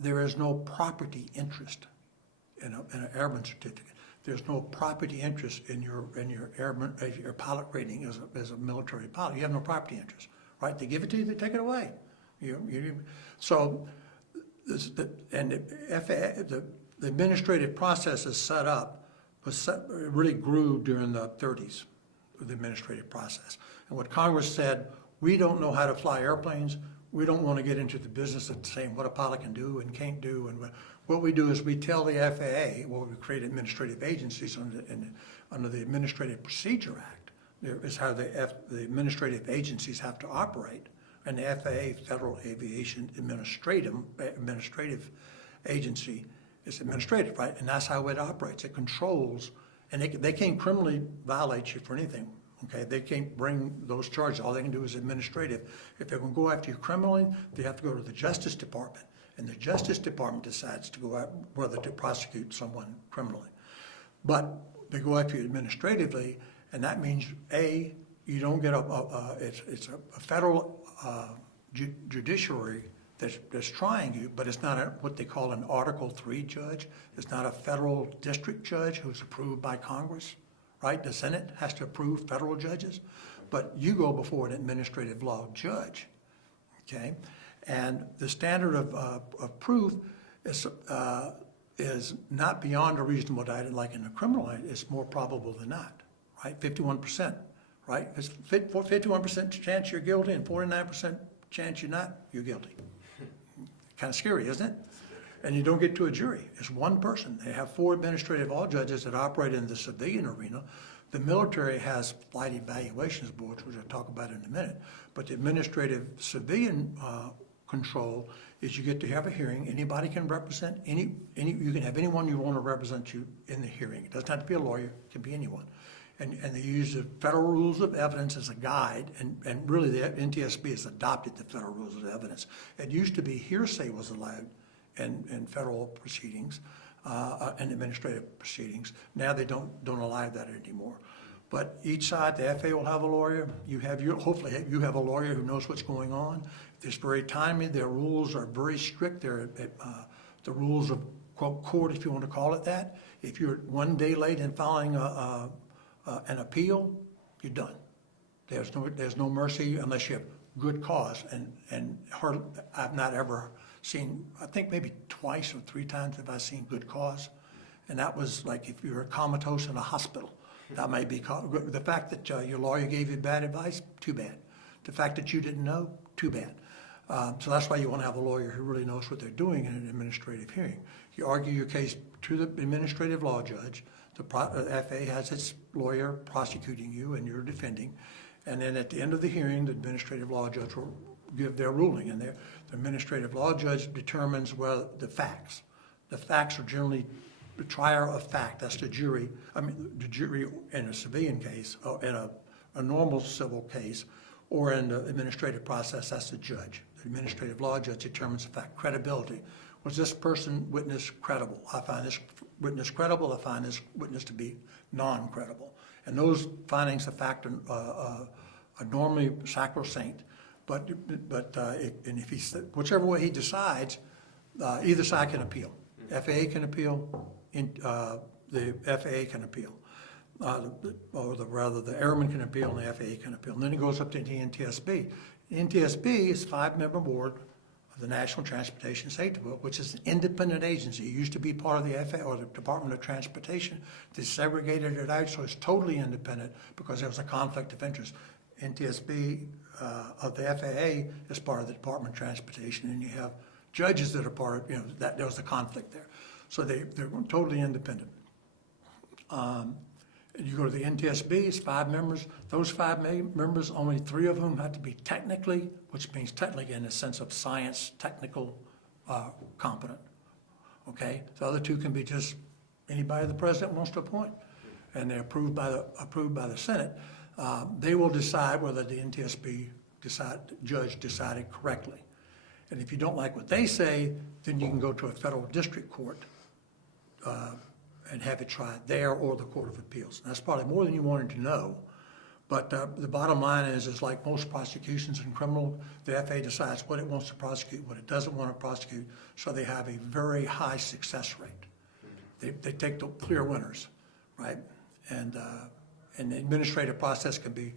there is no property interest in an airman certificate. There's no property interest in your airman, your pilot rating as a military pilot. You have no property interest, right? They give it to you, they take it away. So the FAA, the administrative process is set up, it really grew during the 30s, the administrative process. And what Congress said, we don't know how to fly airplanes. We don't want to get into the business of saying what a pilot can do and can't do. And what we do is we tell the FAA, we create administrative agencies under the Administrative Procedure Act. There is how the administrative agencies have to operate. And the FAA, Federal Aviation Administrative Agency, is administrative, right? And that's how it operates. It controls, and they can't criminally violate you for anything. Okay, they can't bring those charges. All they can do is administrative. If they're going to go after you criminally, they have to go to the Justice Department, and the Justice Department decides to go out whether to prosecute someone criminally. But they go after you administratively, and that means you don't get it's a federal judiciary that's trying you, but it's not what they call an Article III judge. It's not a federal district judge who's approved by Congress. Right, the Senate has to approve federal judges, but you go before an administrative law judge, okay? And the standard of proof is not beyond a reasonable doubt, like in a criminal, it's more probable than not, right? 51%, right? It's 51% chance you're guilty and 49% chance you're guilty. Kind of scary, isn't it? And you don't get to a jury. It's one person. They have 4 administrative law judges that operate in the civilian arena. The military has flight evaluations boards, which I'll talk about in a minute. But the administrative civilian control is you get to have a hearing. Anybody can represent you can have anyone you want to represent you in the hearing. It doesn't have to be a lawyer. It can be anyone. And they use the federal rules of evidence as a guide, and really the NTSB has adopted the federal rules of evidence. It used to be hearsay was allowed in federal proceedings and administrative proceedings. Now they don't allow that anymore. But each side, the FAA will have a lawyer. Hopefully you have a lawyer who knows what's going on. It's very timely. Their rules are very strict. They're the rules of court, if you want to call it that. If you're one day late in filing an appeal, you're done. There's no mercy unless you have good cause. And I've not ever seen, I think maybe twice or 3 times have I seen good cause. And that was like if you're comatose in a hospital. That may be called. The fact that your lawyer gave you bad advice, too bad. The fact that you didn't know, too bad. So that's why you want to have a lawyer who really knows what they're doing in an administrative hearing. You argue your case to the administrative law judge. The FAA has its lawyer prosecuting you and you're defending. And then at the end of the hearing, the administrative law judge will give their ruling. And the administrative law judge determines the facts. The facts are generally the trier of fact. That's the jury. I mean, the jury in a civilian case, or in a normal civil case, or in the administrative process, that's the judge. The administrative law judge determines the fact. Credibility. Was this witness credible? I find this witness credible. I find this witness to be non-credible. And those findings of fact are normally sacrosanct. But if whichever way he decides, either side can appeal. FAA can appeal. The FAA can appeal. The airman can appeal and the FAA can appeal. And then it goes up to the NTSB. The NTSB is a 5-member board of the National Transportation Safety Board, which is an independent agency. It used to be part of the FAA or the Department of Transportation. They segregated it out, so it's totally independent because there was a conflict of interest. NTSB of the FAA is part of the Department of Transportation, and you have judges that are part of, that there was a conflict there. So they're totally independent. You go to the NTSB, it's 5 members. Those 5 members, only 3 of them have to be technically, which means technically in the sense of science, technical, competent. Okay, the other 2 can be just anybody the president wants to appoint, and they're approved by the Senate. They will decide whether the NTSB judge decided correctly. And if you don't like what they say, then you can go to a federal district court and have it tried there or the Court of Appeals. And that's probably more than you wanted to know. But the bottom line is like most prosecutions in criminal, the FAA decides what it wants to prosecute, what it doesn't want to prosecute, so they have a very high success rate. They take the clear winners, right? And the administrative process can be,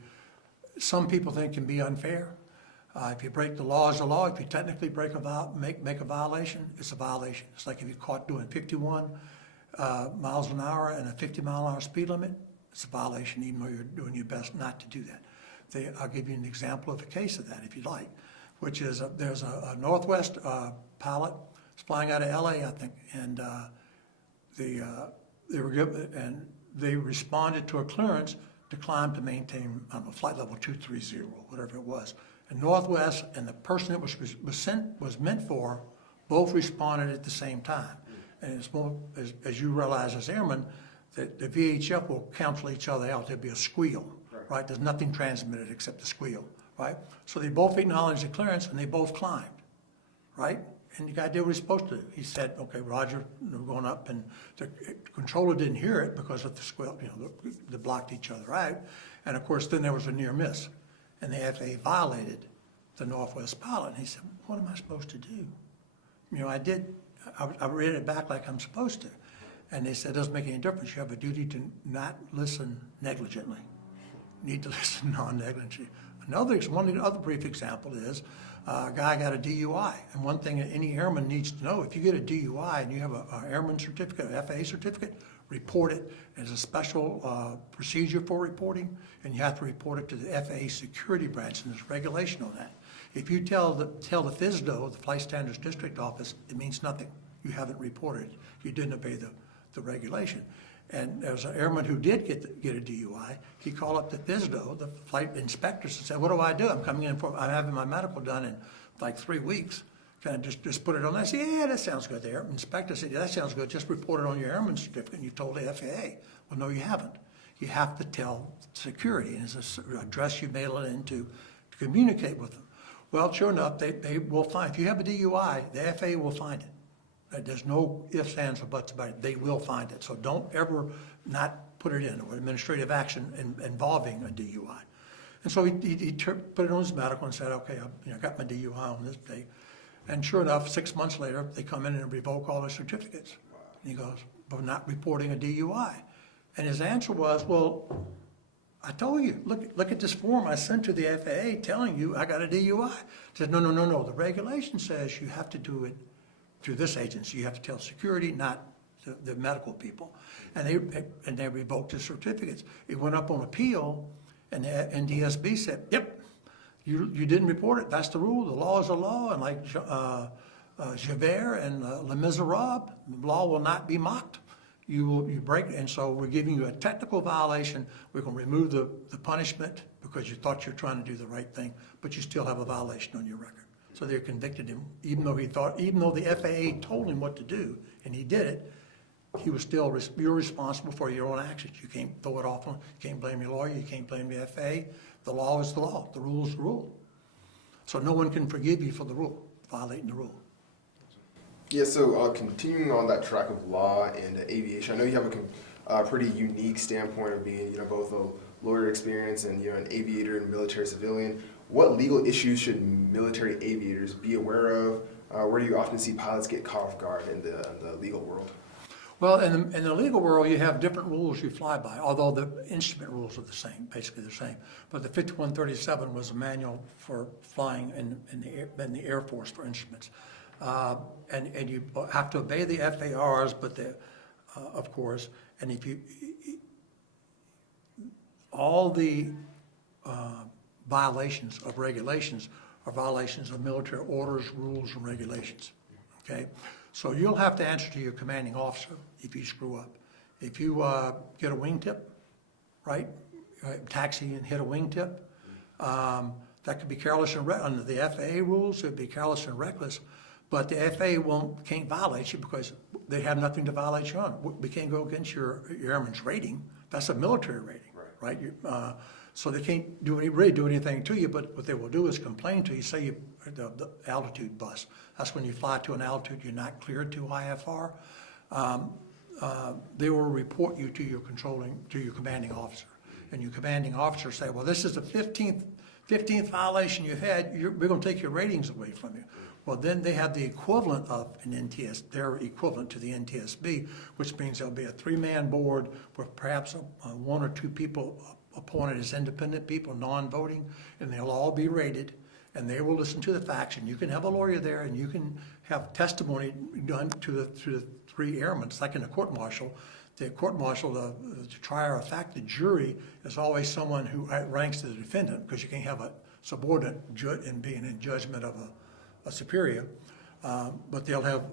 some people think can be unfair. If you break the law, it's a law. If you technically make a violation, it's a violation. It's like if you're caught doing 51 miles an hour and a 50-mile-an-hour speed limit, it's a violation, even though you're doing your best not to do that. I'll give you an example of a case of that, if you'd like, which is there's a Northwest pilot. It's flying out of LA, I think, and they responded to a clearance to climb to maintain, I don't know, flight level 230, whatever it was. And Northwest and the person it was meant for both responded at the same time. And it's more, as you realize as airmen, that the VHF will cancel each other out. There'll be a squeal, right? There's nothing transmitted except the squeal, right? So they both acknowledged the clearance and they both climbed, right? And the guy did what he was supposed to do. He said, okay, Roger, we're going up, and the controller didn't hear it because of the squeal, they blocked each other out. And of course, then there was a near miss. And the FAA violated the Northwest pilot. And he said, what am I supposed to do? I read it back like I'm supposed to. And they said, it doesn't make any difference. You have a duty to not listen negligently. You need to listen non-negligently. One other brief example is a guy got a DUI. And one thing that any airman needs to know, if you get a DUI and you have an airman certificate, an FAA certificate, report it. There's a special procedure for reporting, and you have to report it to the FAA security branch, and there's regulation on that. If you tell the FSDO, the Flight Standards District Office, it means nothing. You haven't reported it. You didn't obey the regulation. And there was an airman who did get a DUI. He called up the FSDO, the flight inspectors, and said, what do? I'm coming in I'm having my medical done in like 3 weeks. Can I just put it on? I said, yeah, that sounds good. The inspector said, yeah, that sounds good. Just report it on your airman certificate. And you told the FAA. Well, no, you haven't. You have to tell security, and it's an address you mail it in to communicate with them. Well, sure enough, they will find, if you have a DUI, the FAA will find it. There's no ifs, ands, or buts about it. They will find it. So don't ever not put it in, or administrative action involving a DUI. And so he put it on his medical and said, okay, I got my DUI on this day. And sure enough, 6 months later, they come in and revoke all his certificates. And he goes, but not reporting a DUI. And his answer was, well, I told you, look at this form I sent to the FAA telling you I got a DUI. He said, no. The regulation says you have to do it through this agency. You have to tell security, not the medical people. And they revoked his certificates. It went up on appeal, and the NDSB said, yep, you didn't report it. That's the rule. The law is a law. And like Javert and Les Miserables, the law will not be mocked. You break it. And so we're giving you a technical violation. We're going to remove the punishment because you thought you were trying to do the right thing, but you still have a violation on your record. So they convicted him, even though the FAA told him what to do, and he did it. You're responsible for your own actions. You can't throw it off on. You can't blame your lawyer. You can't blame the FAA. The law is the law. The rule is the rule. So no one can forgive you for the rule, violating the rule. Yeah. So continuing on that track of law and aviation, I know you have a pretty unique standpoint of being, both a lawyer experience and an aviator and military civilian. What legal issues should military aviators be aware of? Where do you often see pilots get caught off guard in the legal world? Well, in the legal world, you have different rules you fly by, although the instrument rules are the same, basically the same. But the 5137 was a manual for flying in the Air Force for instruments. And you have to obey the FARs, but of course, and if you, all the violations of regulations are violations of military orders, rules, and regulations, okay? So you'll have to answer to your commanding officer if you screw up. If you get a wingtip, right, taxi and hit a wingtip, that could be careless and under the FAA rules, it'd be careless and reckless, but the FAA can't violate you because they have nothing to violate you on. We can't go against your airman's rating. That's a military rating, right? So they can't really do anything to you, but what they will do is complain to you. Say the altitude bus. That's when you fly to an altitude you're not cleared to IFR. They will report you to your commanding officer, and your commanding officer say, well, this is the 15th violation you've had. We're going to take your ratings away from you. Well, then they have the equivalent of an NTS, their equivalent to the NTSB, which means there'll be a 3-man board with perhaps 1 or 2 people appointed as independent people, non-voting, and they'll all be rated, and they will listen to the facts, and you can have a lawyer there, and you can have testimony done to the 3 airmen. It's like in a court-martial. The court-martial, the trier of fact, the jury is always someone who ranks the defendant, because you can't have a subordinate and being in judgment of a superior. But they'll have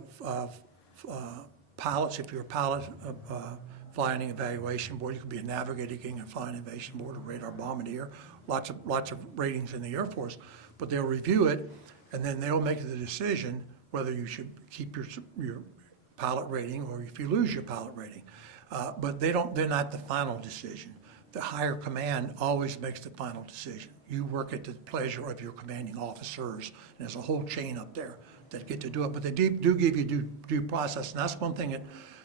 pilots, if you're a pilot, flying evaluation board. You could be a navigator, king, and flying evaluation board, a radar bombardier. Lots of ratings in the Air Force. But they'll review it, and then they'll make the decision whether you should keep your pilot rating or if you lose your pilot rating. But they're not the final decision. The higher command always makes the final decision. You work at the pleasure of your commanding officers, and there's a whole chain up there that get to do it. But they do give you due process, and that's one thing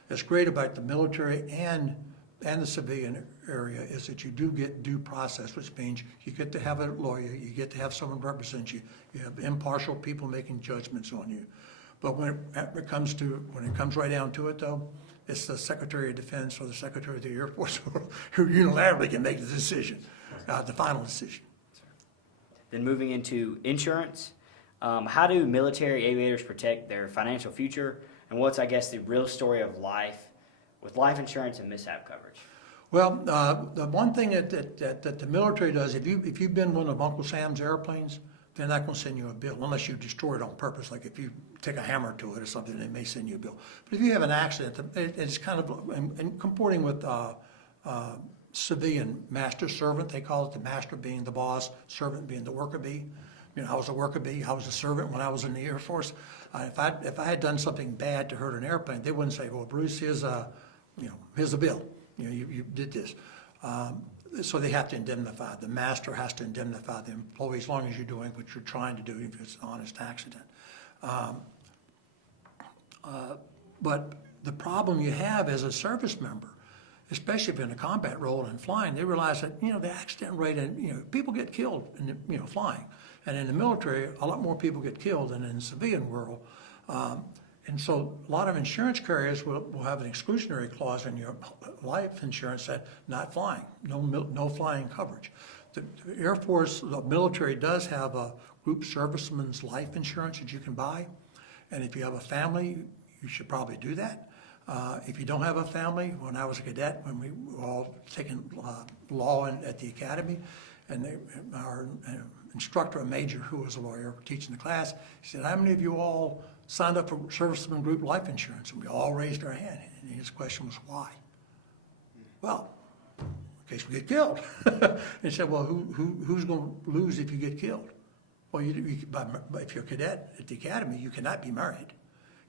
that's great about the military and the civilian area is that you do get due process, which means you get to have a lawyer, you get to have someone represent you, you have impartial people making judgments on you. But when it comes right down to it, though, it's the Secretary of Defense or the Secretary of the Air Force who unilaterally can make the decision, the final decision. Then moving into insurance, how do military aviators protect their financial future, and what's, I guess, the real story of life with life insurance and mishap coverage? Well, the one thing that the military does, if you've been one of Uncle Sam's airplanes, they're not going to send you a bill unless you destroy it on purpose. Like if you take a hammer to it or something, they may send you a bill. But if you have an accident, it's kind of and comporting with civilian master servant. They call it, the master being the boss, servant being the worker bee. You know, I was a worker bee. I was a servant when I was in the Air Force. If I had done something bad to hurt an airplane, they wouldn't say, "Well, Bruce, here's a bill. You know, you did this." So they have to indemnify. The master has to indemnify the employee as long as you're doing what you're trying to do, if it's an honest accident. But the problem you have as a service member, especially if you're in a combat role and flying, they realize that, the accident rate, and, people get killed in, flying. And in the military, a lot more people get killed than in the civilian world. And so a lot of insurance carriers will have an exclusionary clause in your life insurance that not flying, no flying coverage. The Air Force, the military does have a group serviceman's life insurance that you can buy. And if you have a family, you should probably do that. If you don't have a family, when I was a cadet, when we were all taking law at the academy, and our instructor, a major who was a lawyer, teaching the class, he said, "How many of you all signed up for serviceman group life insurance?" And we all raised our hand. And his question was, "Why?" "Well, in case we get killed." He said, "Well, who's going to lose if you get killed?" "Well, if you're a cadet at the academy, you cannot be married.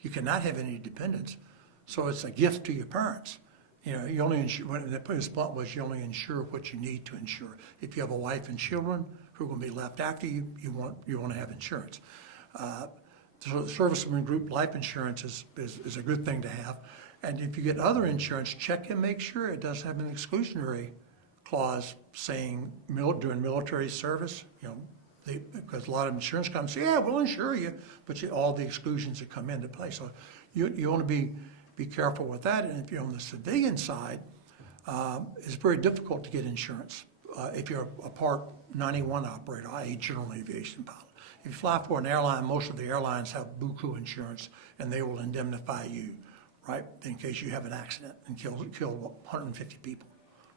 You cannot have any dependents. So it's a gift to your parents. You only insure, his point was, you only insure what you need to insure. If you have a wife and children who are going to be left after you, you want to have insurance." So the serviceman group life insurance is a good thing to have. And if you get other insurance, check and make sure it does have an exclusionary clause saying during military service, because a lot of insurance companies say, "Yeah, we'll insure you," but all the exclusions that come into play. So you want to be careful with that. And if you're on the civilian side, it's very difficult to get insurance. If you're a Part 91 operator, i.e. general aviation pilot. If you fly for an airline, most of the airlines have buku insurance, and they will indemnify you, right, in case you have an accident and kill 150 people,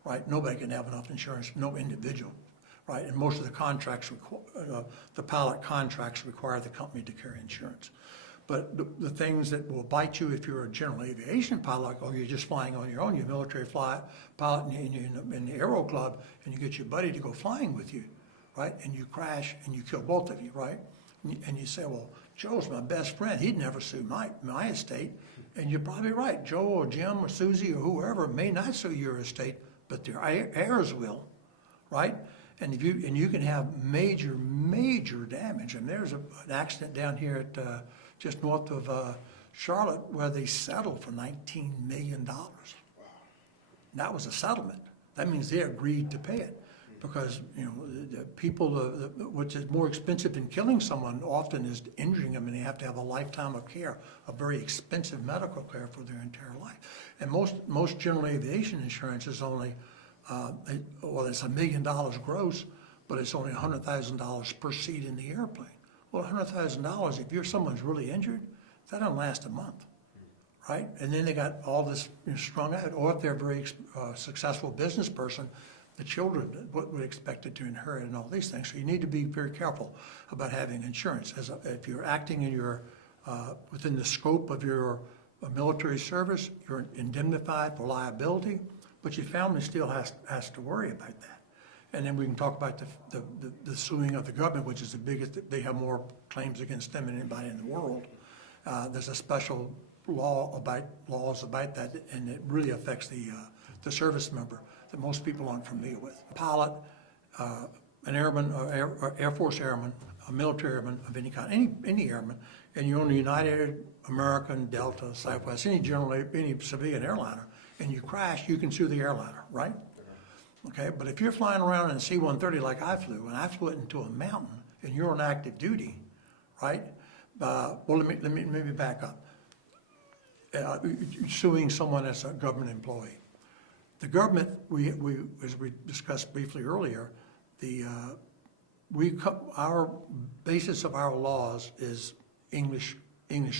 right? Nobody can have enough insurance, no individual right? And most of the contracts, the pilot contracts require the company to carry insurance. But the things that will bite you if you're a general aviation pilot, like, oh, you're just flying on your own, you're a military pilot, and you're in the Aero Club, and you get your buddy to go flying with you, right? And you crash and you kill both of you, right? And you say, well, Joe's my best friend. He'd never sue my estate. And you're probably right. Joe or Jim or Susie or whoever may not sue your estate, but their heirs will, right? And you can have major damage. And there's an accident down here at just north of Charlotte where they settled for $19 million. Wow. That was a settlement. That means they agreed to pay it. Because, the people, which is more expensive than killing someone often is injuring them, and they have to have a lifetime of care, a very expensive medical care for their entire life. And most general aviation insurance is only, it's $1 million gross, but it's only $100,000 per seat in the airplane. Well, $100,000, if someone's really injured, that don't last a month, right? And then they got all this strung out. Or if they're a very successful business person, the children, what would expected to inherit and all these things. So you need to be very careful about having insurance. If you're acting in your within the scope of your military service, you're indemnified for liability, but your family still has to worry about that. And then we can talk about the suing of the government, which is the biggest. They have more claims against them than anybody in the world. There's a special laws about that, and it really affects the service member that most people aren't familiar with. A pilot, an airman, Air Force airman, a military airman of any kind, any airman, and you're on the United, American, Delta, Southwest, any civilian airliner, and you crash, you can sue the airliner, right? Okay, but if you're flying around in a C-130 like I flew, and I flew it into a mountain, and you're on active duty, right? Let me back up. Suing someone as a government employee. The government, as we discussed briefly earlier, our basis of our laws is English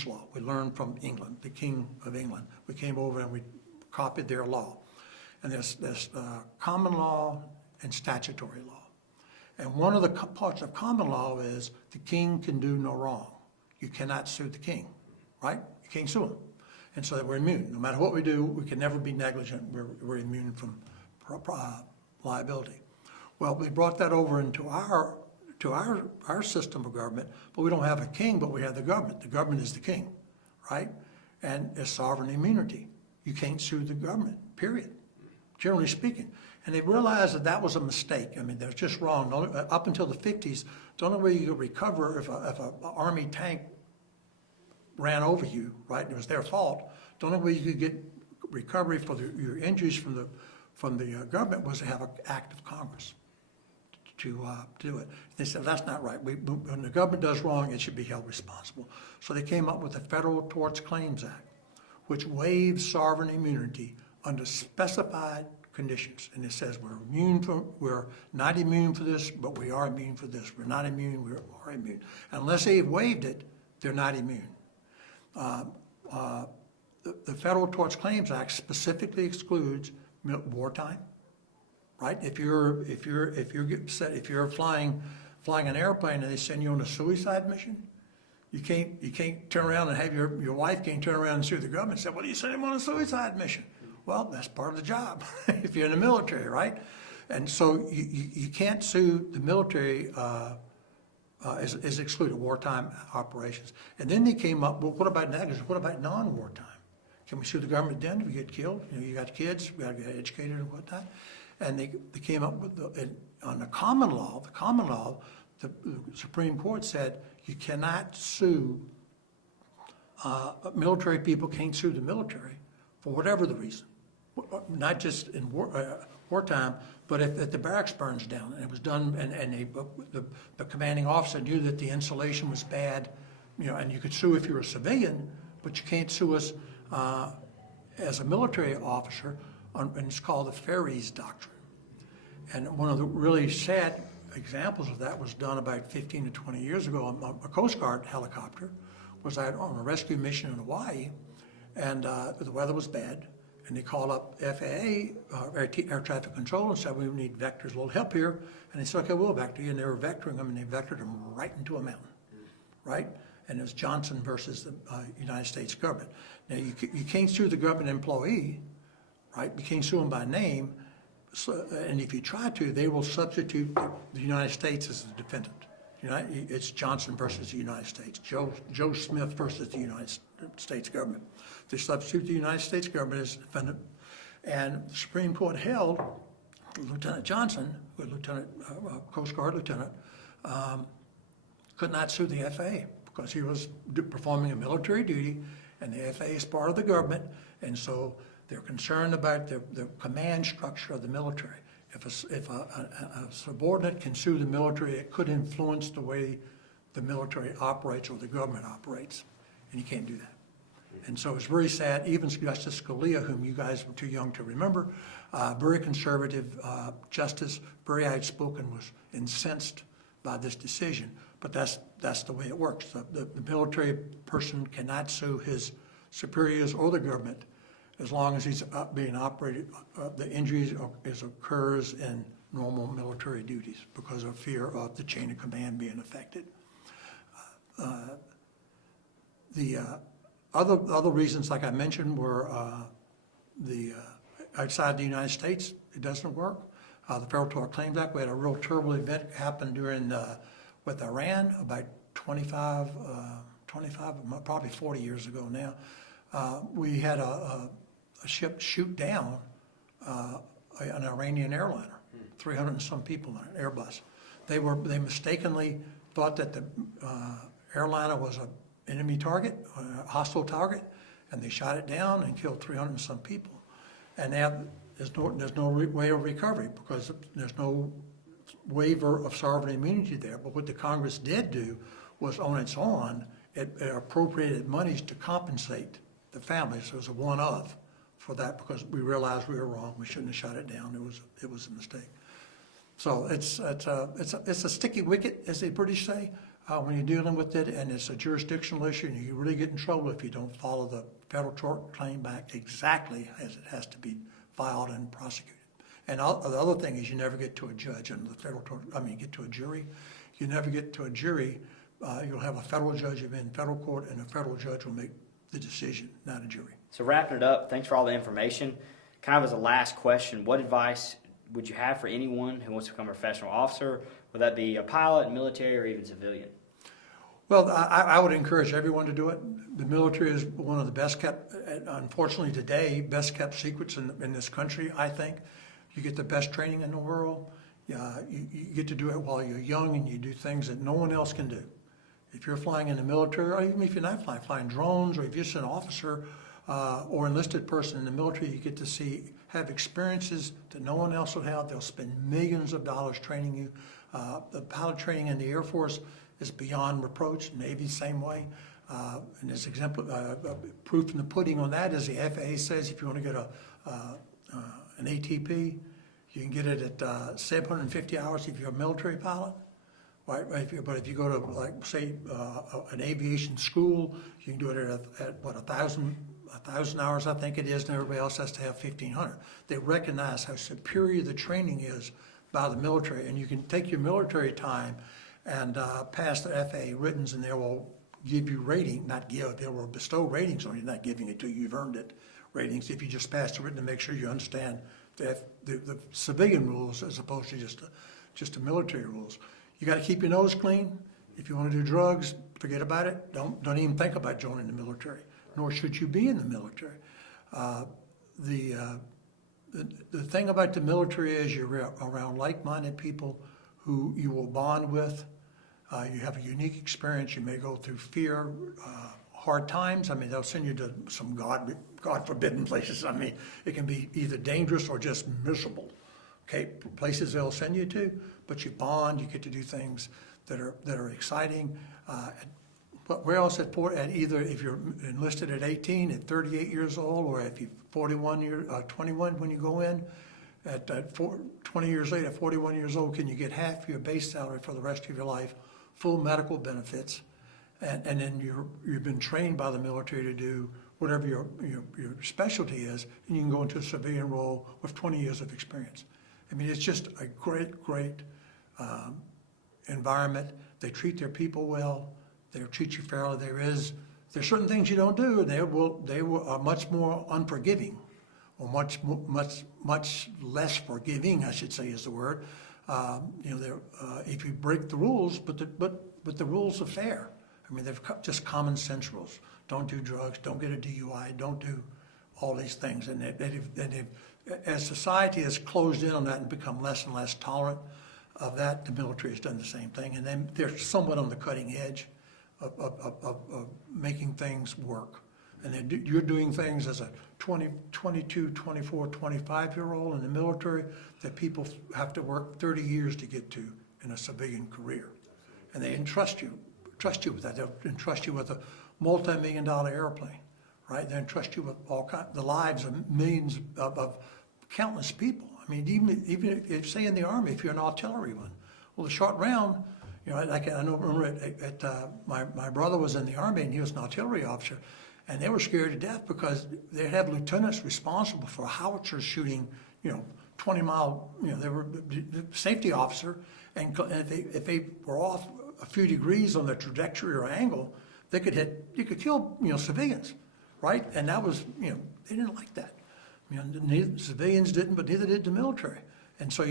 law. We learned from England, the King of England. We came over and we copied their law. And there's common law and statutory law. And one of the parts of common law is the king can do no wrong. You cannot sue the king, right? You can't sue him. And so that we're immune. No matter what we do, we can never be negligent. We're immune from liability. Well, we brought that over into our system of government, but we don't have a king, but we have the government. The government is the king, right? And it's sovereign immunity. You can't sue the government, period, generally speaking. And they realized that was a mistake. I mean, they're just wrong. Up until the 50s, the only way you could recover if an Army tank ran over you, right, and it was their fault, the only way you could get recovery for your injuries from the government was to have an act of Congress to do it. They said, that's not right. When the government does wrong, it should be held responsible. So they came up with the Federal Tort Claims Act, which waives sovereign immunity under specified conditions. And it says we're not immune for this, but we are immune for this. We're not immune, we are immune. Unless they've waived it, they're not immune. The Federal Tort Claims Act specifically excludes wartime, right? If you're flying an airplane and they send you on a suicide mission, you can't turn around and have your wife can't turn around and sue the government and say, well, you sent him on a suicide mission. Well, that's part of the job if you're in the military, right? And so you can't sue the military. Is excluded, wartime operations. And then they came up, well, what about negligence? What about non-wartime? Can we sue the government then if we get killed? You got kids, we got to get educated and whatnot. And they came up with, on the common law, the Supreme Court said you cannot sue, military people can't sue the military for whatever the reason. Not just in wartime, but if the barracks burns down and it was done, and the commanding officer knew that the insulation was bad, and you could sue if you're a civilian, but you can't sue us as a military officer, and it's called the Ferries Doctrine. And one of the really sad examples of that was done about 15 to 20 years ago. A Coast Guard helicopter was out on a rescue mission in Hawaii, and the weather was bad. and they called up FAA, Air Traffic Control, and said, we need vectors, a little help here. And they said, okay, we'll vector you. And they were vectoring them, and they vectored them right into a mountain, right? And it was Johnson versus the United States government. Now, you can't sue the government employee, right? You can't sue them by name. So, and if you try to, they will substitute the United States as the defendant. It's Johnson versus the United States, Joe Smith versus the United States government. They substitute the United States government as the defendant. And the Supreme Court held Lieutenant Johnson, who was Coast Guard lieutenant, could not sue the FAA because he was performing a military duty, and the FAA is part of the government, and so they're concerned about the command structure of the military. If a subordinate can sue the military, it could influence the way the military operates or the government operates, and you can't do that. And so it's very sad. Even Justice Scalia, whom you guys were too young to remember, very conservative justice, very outspoken, was incensed by this decision. But that's the way it works. The military person cannot sue his superiors or the government as long as he's being operated, the injuries occurs in normal military duties because of fear of the chain of command being affected. The other reasons, like I mentioned, were outside the United States, it doesn't work. The Federal Tort Claims Act, we had a real terrible event happen during with Iran about 25, probably 40 years ago now. We had a ship shoot down an Iranian airliner, 300 and some people on an Airbus. They mistakenly thought that the airliner was an enemy target, a hostile target, and they shot it down and killed 300 and some people. And now there's no way of recovery because there's no waiver of sovereign immunity there. But what the Congress did do was, on its own, it appropriated monies to compensate the families. So it was a one-of for that because we realized we were wrong. We shouldn't have shot it down. It was a mistake. So it's a sticky wicket, as the British say, when you're dealing with it, and it's a jurisdictional issue, and you really get in trouble if you don't follow the Federal Tort Claim Act exactly as it has to be filed and prosecuted. And the other thing is you never get to a judge under the Federal Tort, get to a jury. You never get to a jury. You'll have a federal judge in federal court, and a federal judge will make the decision, not a jury. So wrapping it up, thanks for all the information. Kind of as a last question, what advice would you have for anyone who wants to become a professional officer, whether that be a pilot, military, or even civilian? Well, I would encourage everyone to do it. The military is one of the best kept, unfortunately today, best kept secrets in this country, I think. You get the best training in the world. You get to do it while you're young, and you do things that no one else can do. If you're flying in the military, or even if you're not flying drones, or if you're just an officer or enlisted person in the military, you get to have experiences that no one else will have. They'll spend millions of dollars training you. The pilot training in the Air Force is beyond reproach. Navy, same way. And as example, proof in the pudding on that is the FAA says if you want to get an ATP, you can get it at 750 hours if you're a military pilot. Right? But if you go to, like, say, an aviation school, you can do it at 1,000 hours, I think it is, and everybody else has to have 1,500. They recognize how superior the training is by the military, and you can take your military time and pass the FAA writtens, and they will give you they will bestow ratings on you, not giving it to you, you've earned it, ratings, if you just pass the written to make sure you understand the civilian rules as opposed to just the military rules. You got to keep your nose clean. If you want to do drugs, forget about it. Don't even think about joining the military, nor should you be in the military. The thing about the military is you're around like-minded people who you will bond with. You have a unique experience. You may go through fear, hard times. They'll send you to some God-forbidden places. It can be either dangerous or just miserable. Okay, places they'll send you to, but you bond. You get to do things that are exciting. But where else at either if you're enlisted at 18, at 38 years old, or if you're 21 when you go in, at 20 years later, at 41 years old, can you get half your base salary for the rest of your life, full medical benefits, and then you've been trained by the military to do whatever your specialty is, and you can go into a civilian role with 20 years of experience. I mean, it's just a great environment. They treat their people well. They treat you fairly. There's certain things you don't do, and they are much more unforgiving, or much less forgiving, I should say is the word. If you break the rules, but the rules are fair. I mean, they're just common sense rules. Don't do drugs. Don't get a DUI. Don't do all these things. And as society has closed in on that and become less and less tolerant of that, the military has done the same thing. And then they're somewhat on the cutting edge of making things work. And then you're doing things as a 20, 22, 24, 25-year-old in the military that people have to work 30 years to get to in a civilian career. And they trust you with that. They'll entrust you with a multi-million-dollar airplane, right? They entrust you with the lives of millions of countless people. I mean, even if, say in the Army, if you're an artillery one, well, the short round, like I remember my brother was in the Army and he was an artillery officer, and they were scared to death because they have lieutenants responsible for howitzers shooting, 20-mile, they were the safety officer, and if they were off a few degrees on the trajectory or angle, you could kill, civilians, right? And that was, they didn't like that. Neither civilians didn't, but neither did the military. And so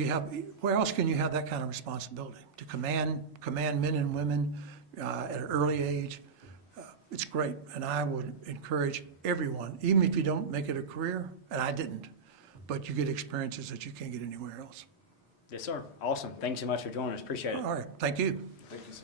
where else can you have that kind of responsibility? To command men and women at an early age, it's great. And I would encourage everyone, even if you don't make it a career, and I didn't, but you get experiences that you can't get anywhere else. Yes, sir. Awesome. Thanks so much for joining us. Appreciate it. All right. Thank you. Thank you, sir.